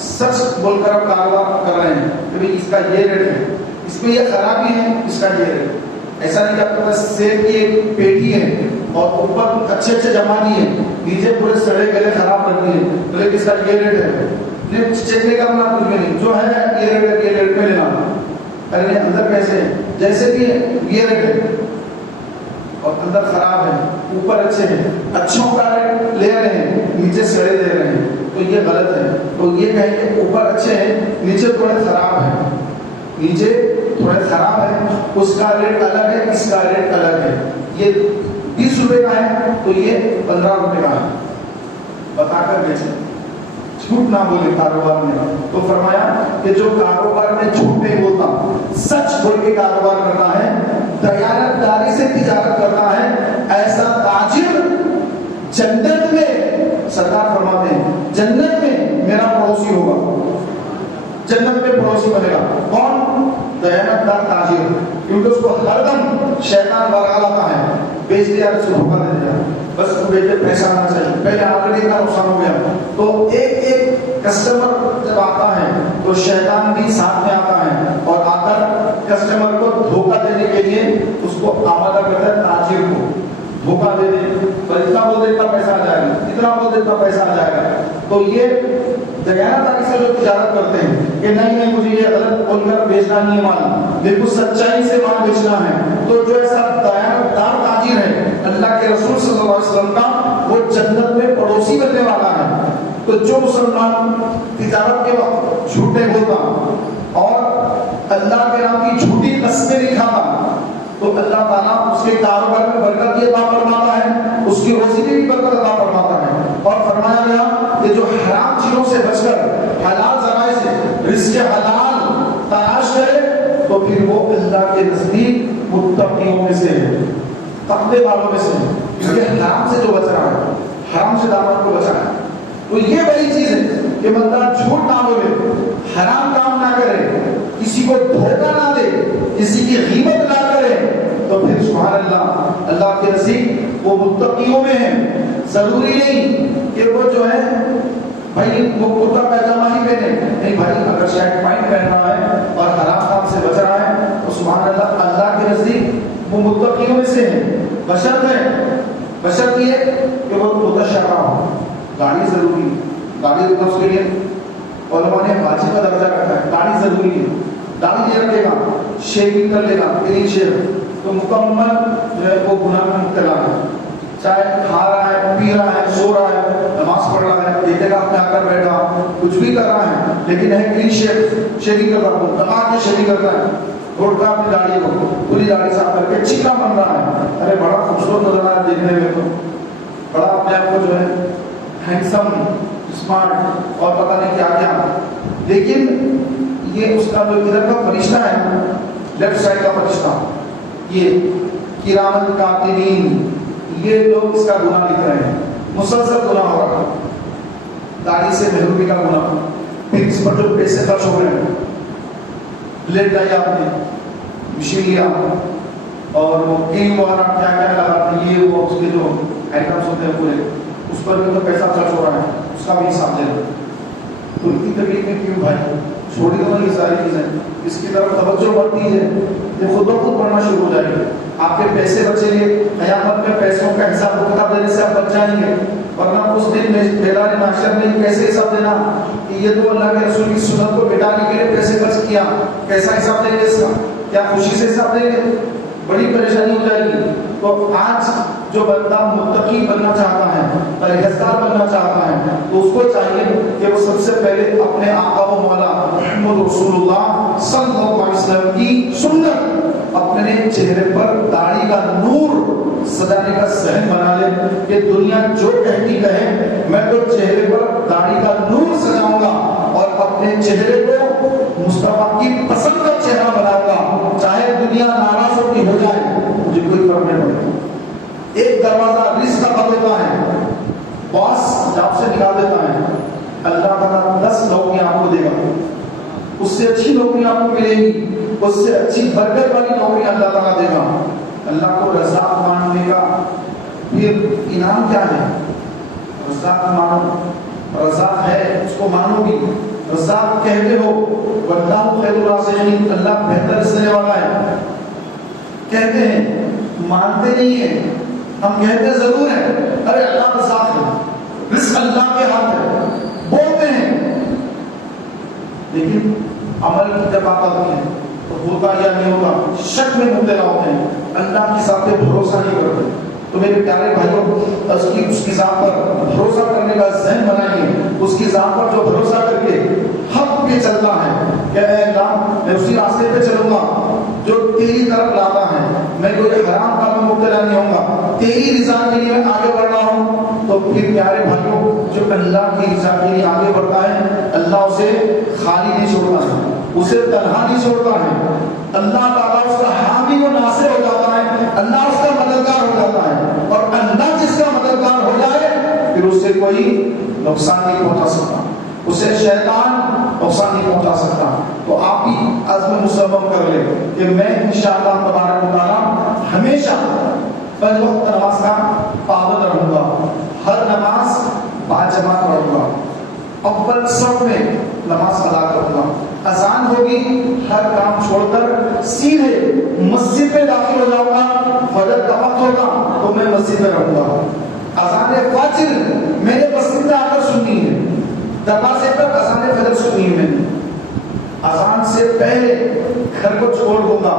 سچ بول کر آپ کاروبار کر رہے ہیں کہ اس کا یہ ریٹ ہے، اس میں یہ خرابی ہے، اس کا یہ ریٹ. ایسا نہیں کہ آپ کے پاس سیب کی ایک پیٹی ہے اور اوپر اچھے جما دی ہے، نیچے پورے سڑے گلے خراب رکھ دیے، بولے کس کا یہ ریٹ ہے، چیک نہیں کرنا کچھ بھی نہیں، جو ہے یہ ریٹ ہے، یہ ریٹ میں لینا. ارے اندر کیسے ہے، جیسے بھی ہے یہ ریٹ ہے، اور اندر خراب ہے، اوپر اچھے ہیں، اچھوں کا ریٹ لے رہے ہیں، نیچے سڑے دے رہے ہیں، تو یہ غلط ہے. تو یہ کہیں کہ اوپر اچھے ہیں، نیچے تھوڑے خراب ہیں، نیچے تھوڑے خراب ہے، اس کا ریٹ الگ ہے، اس کا ریٹ الگ ہے. یہ 20 روپے کا ہے تو یہ 15 روپے کا ہے، بتا کر بیچیں، جھوٹ نہ بولے کاروبار میں. تو فرمایا کہ جو کاروبار میں جھوٹ نہیں بولتا، سچ بول کے کاروبار کرتا ہے، دیانت داری سے تجارت کرتا ہے، ایسا تاجر جنت میں، سرکار فرماتے ہیں جنت میں میرا پڑوسی ہوگا، جنت میں پڑوسی بنے گا. کون؟ دیانت دار تاجر، کیونکہ اس کو ہر دم شیطان ورگا لاتا ہے، بیچ دیا اس کو دھوکہ دے دیا، بس بیچے پیسہ آنا چاہیے، پہلے آلریڈی اتنا نقصان ہو گیا. تو ایک کسٹمر جب آتا ہے تو شیطان بھی ساتھ میں آتا ہے اور آ کر کسٹمر کو دھوکہ دینے کے لیے اس کو آمادہ کرتا ہے، تاجر کو دھوکہ دے دے، پر اتنا بول دے اتنا پیسہ آ جائے گا، اتنا بول دے اتنا پیسہ آ جائے گا. تو یہ دیانت داری سے جو تجارت کرتے ہیں کہ نہیں مجھے یہ غلط بول کر بیچنا نہیں ہے مال، بالکل سچائی سے مال بیچنا ہے، تو جو ایسا دیانت دار تاجر ہے، اللہ کے رسول صلی اللہ علیہ وسلم کا وہ جنت میں پڑوسی بننے والا ہے. تو جو مسلمان تجارت کے وقت جھوٹ نہیں بولتا اور اللہ کے نام کی جھوٹی قسمیں نہیں کھاتا، تو اللہ تعالیٰ اس کے کاروبار میں برکت عطا فرماتا ہے، اس کی روزی میں بھی برکت عطا فرماتا ہے. اور فرمایا گیا کہ جو حرام چیزوں سے بچ کر حلال ذرائع سے رزق حلال تلاش کرے تو تو پھر وہ اللہ کے نزدیک متقیوں میں سے ہے، تقوی والوں میں سے ہے، کیونکہ حرام سے جو بچ رہا ہے، حرام سے دامن کو بچا ہے۔ تو یہ بڑی چیز ہے کہ بندہ جھوٹ نہ بولے، حرام کام نہ کرے، کسی کو دھوکہ نہ دے، کسی کی غیبت نہ کرے، تو پھر سبحان اللہ اللہ کے نزدیک وہ متقیوں میں ہیں۔ ضروری نہیں کہ وہ جو ہے بھائی وہ کرتا پیجامہ ہی پہنے، نہیں بھائی، اگر شرٹ پینٹ پہن رہا ہے اور حرام کام سے بچ رہا ہے تو سبحان اللہ اللہ کے نزدیک وہ متقیوں میں سے ہیں۔ بشرط یہ کہ وہ متشرع ہو۔ گاڑی ضروری ہے، گاڑی اس کے لیے علماء نے واجب کا درجہ رکھا ہے، گاڑی ضروری ہے۔ گاڑی نہیں رکھے گا، شیونگ کر لے گا، کلین شیو، تو مکمل جو ہے وہ گناہ میں مبتلا ہے۔ چاہے کھا رہا ہے، پی رہا ہے، سو رہا ہے، نماز پڑھ رہا ہے، دیکھے گا اپنے آ کر بیٹھا، کچھ بھی کر رہا ہے، لیکن ہے کلین شیونگ کر رہا ہے، دماغ کے شیونگ کرتا ہے، روڈ کا اپنی داڑھی کو پوری داڑھی صاف کر کے چکنا بن رہا ہے، ارے بڑا خوبصورت نظر آ رہا ہے دیکھنے میں، تو بڑا اپنے آپ کو جو ہے ہینڈسم، اسمارٹ اور پتہ نہیں کیا کیا، لیکن یہ اس کا جو ادھر کا فرشتہ ہے، لیفٹ سائڈ کا فرشتہ، یہ کرامن کاتبین، یہ لوگ اس کا گناہ لکھ رہے ہیں، مسلسل گناہ ہو رہا ہے، داڑھی سے محرومی کا گناہ، پھر اس پر جو پیسے خرچ ہو رہے ہیں، بلیڈ لائی آپ نے، مشین لیا اور وہ کریم وغیرہ کیا کیا لگاتے ہیں، یہ وہ اس کے جو آئٹمس ہوتے ہیں پورے، اس پر بھی تو پیسہ خرچ ہو رہا ہے، اس کا بھی حساب دینا۔ تو اتنی تکلیف میں کیوں بھائی؟ چھوڑی دو یہ ساری چیزیں، اس کی طرف توجہ بڑھتی ہے، یہ خود بخود بڑھنا شروع ہو جائے گی۔ آپ کے پیسے بچیں گے، قیامت میں پیسوں کا حساب کتاب دینے سے آپ بچ جائیں گے، ورنہ اس دن میدان محشر میں کیسے حساب دینا کہ یہ تو اللہ کے رسول کی سنت کو مٹانے کے لیے پیسے خرچ کیا، کیسا حساب دیں گے اس کا؟ کیا خوشی سے حساب دیں گے؟ بڑی پریشانی ہو جائے گی۔ تو آج جو بندہ متقی بننا چاہتا ہے، پرہیزگار بننا چاہتا ہے، تو اس کو چاہیے کہ وہ سب سے پہلے اپنے آقا و مولا محمد رسول اللہ صلی اللہ علیہ وسلم کی سنت اپنے چہرے پر داڑھی کا نور سجانے کا ذہن بنا لے کہ دنیا جو کہتی کہے، میں تو چہرے پر داڑھی کا نور سجاؤں گا اور اپنے چہرے کو مصطفیٰ کی پسند کا چہرہ بناؤں گا، چاہے دنیا ناراض ہوتی ہو جائے، مجھے کوئی فرق نہیں پڑتا۔ ایک دروازہ رزق کا بند ہوتا ہے، باس جاب سے نکال دیتا ہے، اللہ تعالیٰ 10 نوکریاں آپ کو دے گا، اس سے اچھی نوکری آپ کو ملے گی، اس سے اچھی برکت والی نوکری اللہ تعالیٰ دے گا۔ اللہ کو رزاق ماننے کا پھر انعام کیا ہے؟ رزاق مانو، رزاق ہے اس کو مانو گی، رزاق کہتے ہو، واللہ خیر الرازقین، اللہ بہتر رزق دینے والا ہے، کہتے ہیں، مانتے نہیں ہیں، ہم کہتے ضرور ہیں ارے اللہ رزاق ہے، رزق اللہ کے ہاتھ ہے، بولتے ہیں، لیکن عمل کی جب بات آتی ہے تو ہوتا یا نہیں ہوتا، شک میں مبتلا ہوتے ہیں، اللہ کی ذات پہ بھروسہ نہیں کرتے۔ تو میرے پیارے بھائیوں، اس کی ذات پر بھروسہ کرنے کا ذہن بنائیے، اس کی ذات پر جو بھروسہ کر کے حق پہ چلتا ہے کہ اے اللہ میں اسی راستے پہ چلوں گا جو تیری طرف لاتا ہے، میں کوئی حرام کام میں مبتلا نہیں ہوں گا، تیری رضا کے لیے میں آگے بڑھ رہا ہوں، تو پھر پیارے بھائیوں جو اللہ کی رضا کے لیے آگے بڑھتا ہے، اللہ اسے خالی نہیں چھوڑتا ہے، اسے تنہا نہیں چھوڑتا ہے، اللہ تعالیٰ اس کا حامی و ناصر ہو جاتا ہے، اللہ اس کا مددگار ہو جاتا ہے، اور اللہ جس کا مددگار ہو جائے پھر اس سے کوئی نقصان نہیں پہنچا سکتا، اسے شیطان نقصان نہیں پہنچا سکتا۔ تو آپ بھی عزم مصمم کر لیں کہ میں انشاءاللہ تبارک و تعالیٰ ہمیشہ پنج وقت نماز کا پابند رہوں گا، ہر نماز باجماعت پڑھوں گا، اول صف میں نماز ادا کروں گا، اذان ہوگی ہر کام چھوڑ کر سیدھے مسجد میں داخل ہو جاؤں گا، فجر کا وقت ہوگا تو میں مسجد میں رہوں گا، اذان فجر میں نے مسجد میں آ کر سننی ہے، دروازے پر اذان فجر سننی ہے، میں نے اذان سے پہلے گھر کو چھوڑ دوں گا،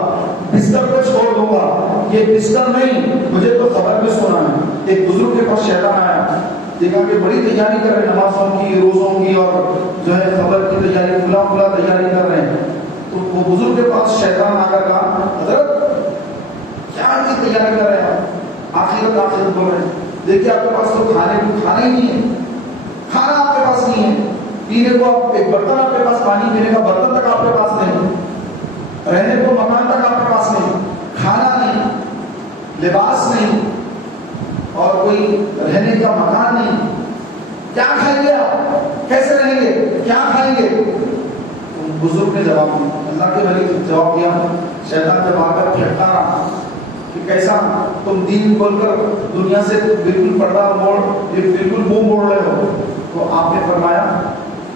بستر کو چھوڑ دوں گا، یہ بستر نہیں، مجھے تو خبر میں سنا ہے، ایک بزرگ کے پاس شیطان آیا، دیکھا کہ بڑی تیاری کر رہے ہیں نمازوں کی، روزوں کی، اور جو ہے خبر کی تیاری، کھلا تیاری کر رہے ہیں، تو وہ بزرگ کے پاس شیطان آ کر کہا حضرت کیا کی تیاری کر رہے ہیں آخرت بول رہے ہیں، دیکھیے آپ کے پاس تو کھانا ہی نہیں ہے، کھانا آپ کے پاس نہیں ہے، پینے کو ایک برتن آپ کے پاس، پانی پینے کا برتن تک آپ کے پاس نہیں، رہنے کو مکان تک آپ کے پاس نہیں، کھانا نہیں، لباس نہیں، اور کوئی رہنے کا مکان نہیں، کیا کھائیں گے آپ؟ کیسے رہیں گے؟ کیا کھائیں گے؟ بزرگ نے جواب دیا، اللہ کے ولی نے جواب دیا، شیطان جب آ کر پھٹکا رہا کہ کیسا تم دین بول کر دنیا سے بالکل پردہ موڑ، بالکل منہ موڑ رہے ہو، تو آپ نے فرمایا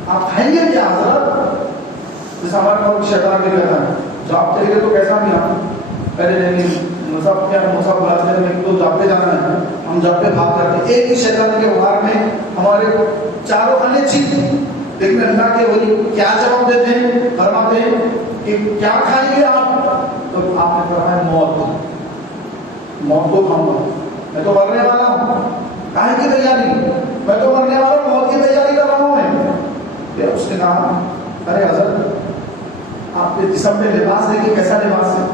آپ کھائیں گے کیا حضرت؟ جیسا ہمارے پاس شیطان بھی کہتا ہے جاب چلے گئے تو کیسا بھی آپ پہلے نہیں مصحف کیا مصحف بلاتے ہیں میں تو جاب پہ جانا ہے، ہم جاب پہ بھاگ کرتے ہیں، ایک ہی شیطان کے وہار میں ہمارے چاروں انیہ چیز تھی، لیکن اللہ کے ولی کیا جواب دیتے ہیں؟ فرماتے ہیں کہ کیا کھائیں گے آپ؟ تو آپ نے فرمایا موت کو کھاؤں گا، میں تو مرنے والا ہوں، کہاں کی تیاری؟ میں تو مرنے والا ہوں، موت کی تیاری کر رہا ہوں میں۔ پھر اس نے کہا ارے حضرت آپ کے جسم پہ لباس دیکھیے کیسا لباس ہے،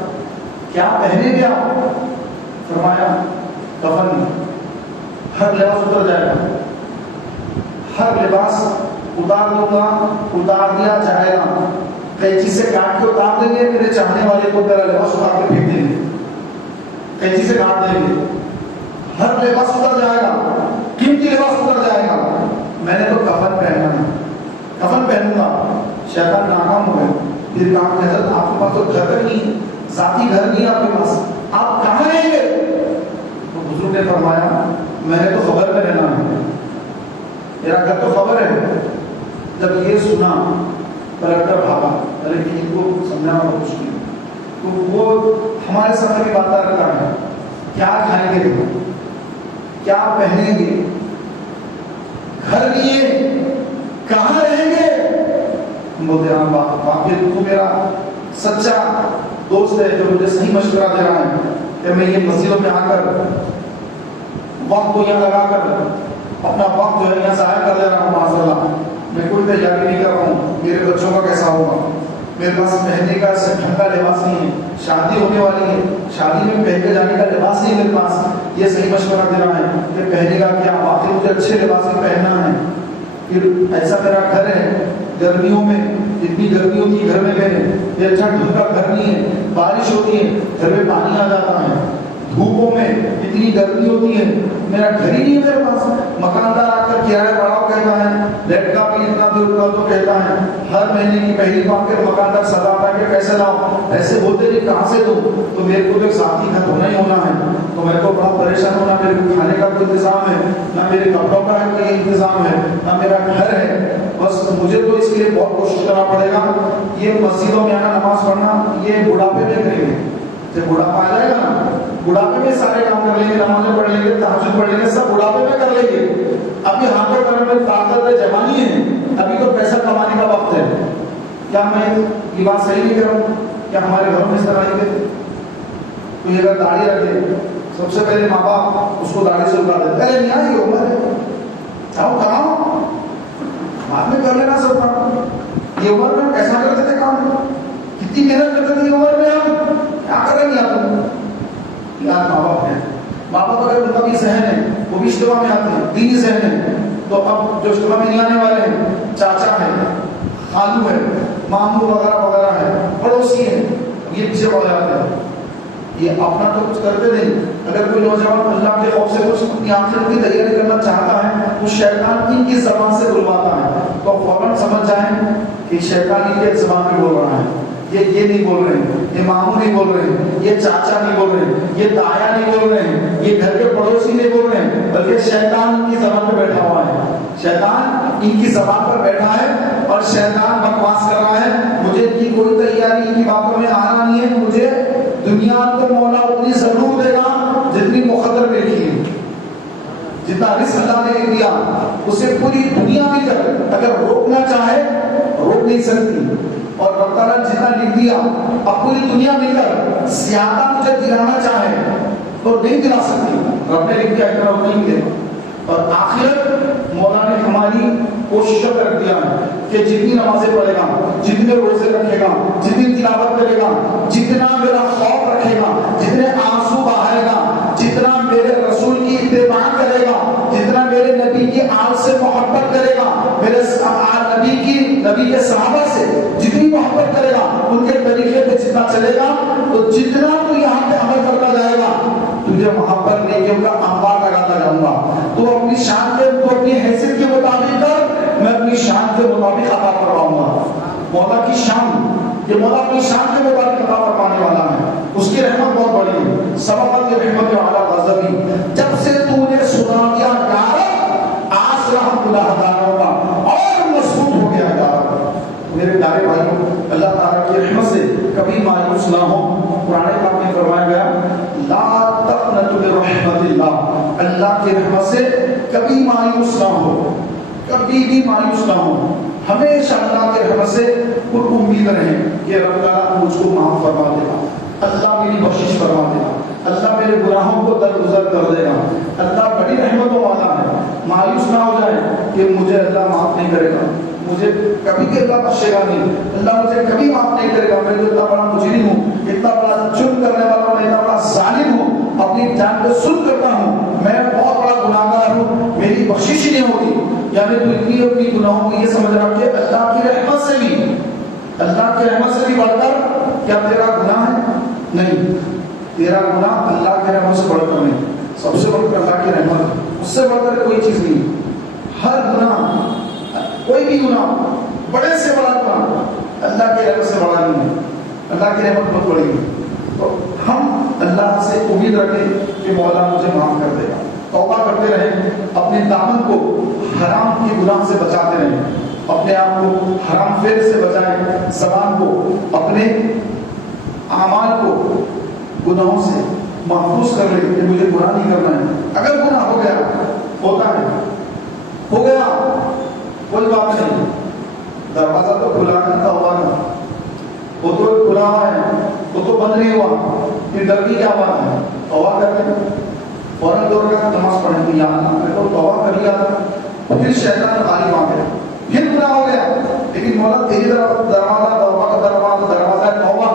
کیا پہنے گے آپ؟ فرمایا کفن، ہر لباس اتر جائے گا، ہر لباس اتار دوں گا، اتار دیا جائے گا، قینچی سے کاٹ کے اتار دیں گے، میرے چاہنے والے کو تیرا لباس اتار کے پھینک دیں گے، قینچی سے کاٹ دیں گے، ہر لباس اتر جائے گا، قیمتی لباس اتر جائے گا، میں نے تو کفن پہننا ہے، کفن پہنوں گا۔ شیطان ناکام ہو گئے، پھر کہا کہ حضرت آپ کے پاس تو گھر نہیں، ذاتی گھر نہیں آپ کے پاس، آپ کہاں رہیں گے؟ تو بزرگ نے فرمایا میں نے تو خبر میں رہنا ہے، میرا گھر تو خبر ہے۔ جب یہ سنا کلکٹر بھاگا، ارے کہ ان کو سمجھانا بہت مشکل ہے، تو وہ ہمارے سفر کی بات رکھتا ہے، کیا کھائیں گے، کیا پہنیں گے، گھر لیے، کہاں رہیں گے؟ ہم بولتے ہیں باپ یہ تو میرا سچا دوست ہے جو مجھے صحیح مشورہ دے رہا ہے کہ میں یہ مسجدوں میں آ کر وقت کو یہاں لگا کر اپنا وقت جو ہے یہاں ضائع کر دے رہا ہوں، معاذ اللہ میں کوئی تیاری نہیں کر رہا ہوں، میرے بچوں کا کیسا ہوگا، میرے پاس پہننے کا ڈھنگ کا لباس نہیں ہے، شادی ہونے والی ہے، شادی میں پہن کے جانے کا لباس نہیں میرے پاس، یہ صحیح مشورہ دے رہا ہے کہ پہنے کا کیا، واقعی مجھے اچھے لباس میں پہننا ہے، پھر ایسا میرا گھر ہے، گرمیوں میں اتنی گرمی ہوتی ہے گھر میں گئے، یہ اچھا ڈھنگ کا گھر نہیں ہے، بارش ہوتی ہے گھر میں پانی آ جاتا ہے، دھوپوں میں اتنی گرمی ہوتی ہے، میرا گھر ہی نہیں ہے میرے پاس، مکاندار آ کر کرایہ بڑھاؤ کہتا ہے، لیٹ کا بھی اتنا دے اتنا تو کہتا ہے، ہر مہینے کی پہلی بار کے مکاندار سزاتا ہے کہ پیسے لاؤ، ایسے بولتے نہیں کہاں سے دو، تو میرے کو تو ایک ذاتی گھر ہونا ہی ہونا ہے، تو میں تو بڑا پریشان ہوں، نہ میرے کو کھانے کا کوئی انتظام ہے، نہ میرے کپڑوں کا کوئی انتظام ہے، نہ میرا گھر ہے، بس مجھے تو اس کے لیے بہت کوشش کرنا پڑے گا، یہ مسجدوں میں آنا نماز پڑھنا یہ بڑھاپے میں کریں گے، جب بڑھاپا آ جائے گا نا بڑھاپے میں سارے کام کر لیں گے، نمازیں پڑھ لیں گے، تہجد پڑھ لیں گے، سب بڑھاپے میں کر لیں گے، ابھی ہاتھ پیروں میں طاقت ہے، جوانی ہے، ابھی تو پیسہ کمانے کا وقت ہے۔ کیا میں یہ بات صحیح نہیں کر رہا ہوں؟ کیا ہمارے گھروں میں اس طرح نہیں کرتے؟ کوئی اگر داڑھی رکھے سب سے پہلے ماں باپ اس کو داڑھی سے اتار دیتے، ارے میاں یہ عمر ہے جاؤ کراؤ، بعد میں کر لینا سب کام، یہ عمر میں کیسا کرتے تھے کام، کتنی محنت کرتے تھے یہ عمر میں، ہم کیا کر رہے ہیں تم؟ یار ماں باپ ہے، ماں باپ اگر ان کا بھی ذہن ہے وہ بھی اجتماع میں آتے ہیں، دینی ذہن ہے، تو اب جو اجتماع میں نہیں آنے والے ہیں، چاچا ہے، خالو ہے، ماموں وغیرہ وغیرہ ہے، پڑوسی ہے، یہ پیچھے پڑ جاتے ہیں، یہ اپنا تو کچھ کرتے نہیں۔ اگر کوئی نوجوان اللہ کے خوف سے کچھ اپنی آخرت کی تیاری کرنا چاہتا ہے تو شیطان ان کی زبان سے بلواتا ہے، تو فوراً سمجھ جائیں کہ شیطان ان کی زبان میں بول رہا ہے، یہ نہیں بول رہے ہیں، یہ ماموں نہیں بول رہے ہیں، یہ چاچا نہیں بول رہے ہیں، یہ تایا نہیں بول رہے ہیں، یہ گھر کے پڑوسی نہیں بول رہے ہیں، بلکہ شیطان ان کی زبان پہ بیٹھا ہوا ہے، شیطان ان کی زبان پر بیٹھا ہے اور شیطان بکواس کر رہا ہے، مجھے ان کی کوئی تیاری ان کی باتوں میں آنا نہیں ہے، مجھے دنیا تو مولا اتنی ضرور دے گا جتنی مقدر میں لکھی ہے، جتنا رزق اللہ نے دیا اسے پوری دنیا مل کر اگر روکنا چاہے روک نہیں سکتی، اور رب تعالیٰ جتنا لکھ دیا اب پوری دنیا مل کر زیادہ مجھے دلانا چاہے تو نہیں دلا سکتی، رب نے لکھ دیا اتنا نہیں ملے گا۔ اور آخرت مولا نے ہماری کوشش کر دیا ہے کہ جتنی نمازیں پڑھے گا، جتنے روزے رکھے گا، جتنی تلاوت کرے گا، جتنا میرا خوف رکھے گا، جتنے آنسو بہائے گا، جتنا میرے رسول کی اتباع کرے گا، جتنا میرے نبی کی آل سے محبت کرے گا، میرے نبی کے صحابہ سے جتنی محبت کرے گا، ان کے طریقے پہ جتنا چلے گا، تو جتنا تو یہاں پہ عمل کرتا جائے گا، تجھے محبت نیکیوں کا انبار لگاتا جاؤں گا۔ تو اپنی شان کے، تو اپنی حیثیت کے مطابق کر، میں اپنی شان کے مطابق عطا فرماؤں گا۔ مولا کی شان، یہ مولا اپنی شان کے مطابق عطا فرمانے والا ہے، اس کی رحمت بہت بڑی ہے۔ سبقت رحمت علی غضبی، جب سے تو نے سنا دیا یا رب، آج رحم گناہگاروں کا اور مضبوط ہو گیا یا رب۔ میرے پیارے بھائیوں، اللہ تعالیٰ کی رحمت سے کبھی مایوس نہ ہو۔ قرآن پاک میں فرمایا گیا لا تقنطوا من رحمت اللہ، اللہ کی رحمت سے کبھی مایوس نہ ہو، کبھی بھی مایوس نہ ہو، ہمیشہ اللہ کی رحمت سے پر امید رہے کہ رب تعالیٰ مجھ کو معاف فرما دے گا، اللہ میری بخشش فرما دے گا، اللہ میرے گناہوں کو درگزر کر دے گا، اللہ بڑی رحمتوں والا ہے۔ مایوس نہ ہو جائے کہ مجھے اللہ معاف نہیں کرے گا، مجھے کبھی بھی اللہ بخشے گا نہیں، اللہ مجھے کبھی معاف نہیں کرے گا، میں تو اتنا بڑا مجرم ہوں، اتنا بڑا جرم کرنے والا ہوں، اتنا بڑا ظالم ہوں، اپنی جان پہ ظلم کرتا ہوں، میں بہت بڑا گناہگار ہوں، میری بخشش نہیں ہوگی۔ یعنی تو اتنی اپنی گناہوں کو یہ سمجھ رہا کہ اللہ کی رحمت سے بھی، اللہ کی رحمت سے بھی بڑھ کر کیا تیرا گناہ ہے؟ نہیں، تیرا گناہ اللہ کی رحمت سے بڑھ کر نہیں، سب سے بڑھ کر اللہ کی رحمت ہے، اس سے بڑھ کر کوئی چیز نہیں۔ ہر گناہ، کوئی بھی گناہ، بڑے سے بڑا گناہ اللہ کی رحمت سے بڑا نہیں ہے، اللہ کی رحمت بہت بڑی ہے۔ تو ہم اللہ سے امید رکھیں کہ مولا مجھے معاف کر دے گا، توبہ کرتے رہیں، اپنے دامن کو حرام کی گناہ سے بچاتے رہیں، اپنے آپ کو حرام فعل سے بچائیں، زبان کو، اپنے اعمال کو گناہوں سے محفوظ کر لیں کہ مجھے گناہ نہیں کرنا ہے۔ اگر گناہ ہو گیا، ہوتا ہے، ہو گیا، کوئی بات نہیں، دروازہ تو کھلا ہے، توبہ کا وہ تو کھلا ہوا ہے، وہ تو بند نہیں ہوا، پھر ڈر کی کیا بات ہے؟ توبہ کر لیں، فوراً دور کا نماز پڑھیں گے، یا اللہ میں تو توبہ کر لیا تھا، پھر شیطان غالب آ گیا، پھر گناہ ہو گیا، لیکن مولا تیری دروازہ، توبہ کا دروازہ ہے توبہ،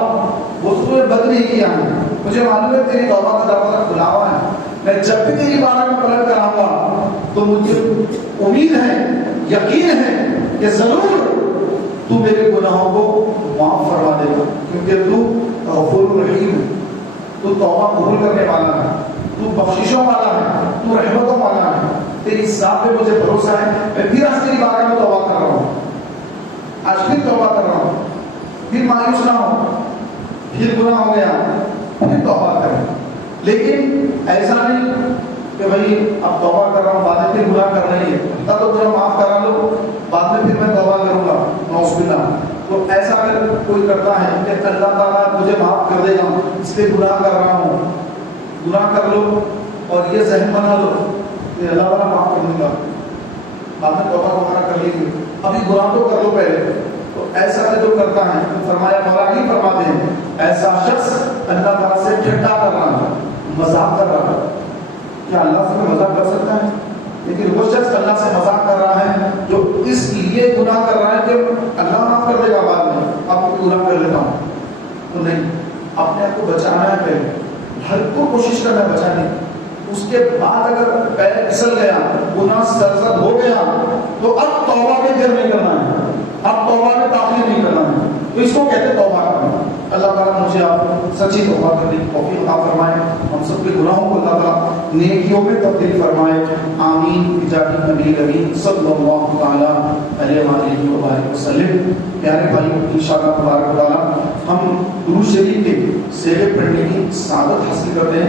وہ تو بند نہیں کیا ہے، مجھے معلوم ہے تیری توبہ کا دروازہ کھلا ہوا ہے، میں جب بھی تیری بارگاہ میں پلٹ کر آؤں گا تو مجھے امید ہے، یقین ہے کہ ضرور تو میرے گناہوں کو معاف فرما دے گا، کیونکہ تو غفور رحیم ہے، تو توبہ قبول کرنے والا ہے، تو بخششوں والا ہے، تو رحمتوں والا ہے، تیری ذات پہ مجھے بھروسہ ہے، میں پھر آج تیری بارگاہ میں توبہ کر رہا ہوں، آج پھر توبہ کر رہا ہوں، پھر مایوس نہ ہو، پھر گناہ ہو گیا پھر توبہ کریں، لیکن ایسا نہیں کہ بھائی اب توبہ کر رہا ہوں، بعد میں پھر گناہ کرنا ہی ہے، تب تو مجھے معاف کرا لو، بعد میں پھر میں توبہ کروں گا، نعوذ باللہ۔ تو ایسا اگر کوئی کرتا ہے کہ اللہ تعالیٰ مجھے معاف کر دے گا، اس لیے گناہ کر رہا ہوں، گناہ کر لو اور یہ ذہن بنا لو کہ اللہ تعالیٰ معاف کر دوں گا، بعد میں توبہ وغیرہ کر لیں گے، ابھی گناہ تو کر لو پہلے۔ تو ایسا جو کرتا ہے، فرمایا مولا نہیں فرماتے ہیں ایسا شخص اللہ تعالیٰ سے ٹھٹا کر رہا ہے، مذاق کر رہا ہے۔ کیا اللہ سے مذاق کر سکتا ہے؟ لیکن وہ شخص اللہ سے مذاق کر رہا ہے جو اس لیے گناہ کر رہا ہے کہ اللہ معاف کر دے گا بعد میں، اب میں گناہ کر لیتا ہوں، تو نہیں، اپنے آپ کو بچانا ہے، پہلے ہر کو کوشش کرنا ہے بچانے، اس کے بعد اگر پیر پھسل گیا، گناہ سرزد ہو گیا، تو اب توبہ میں دیر نہیں کرنا ہے، اب توبہ میں تاخیر نہیں کرنا ہے، تو اس کو کہتے ہیں توبہ کرنا۔ اللہ تعالیٰ مجھے آپ سچی توبہ کرنے کی توفیق عطا فرمائے، ہم سب کے گناہوں کو اللہ تعالیٰ نیکیوں میں تبدیل فرمائے، آمین بجاہ نبی کریم صلی اللہ تعالیٰ علیہ وآلہ وسلم۔ پیارے بھائیوں، انشاءاللہ تبارک و تعالیٰ ہم درود شریف کے سیرے پڑھنے کی سعادت حاصل کرتے ہیں۔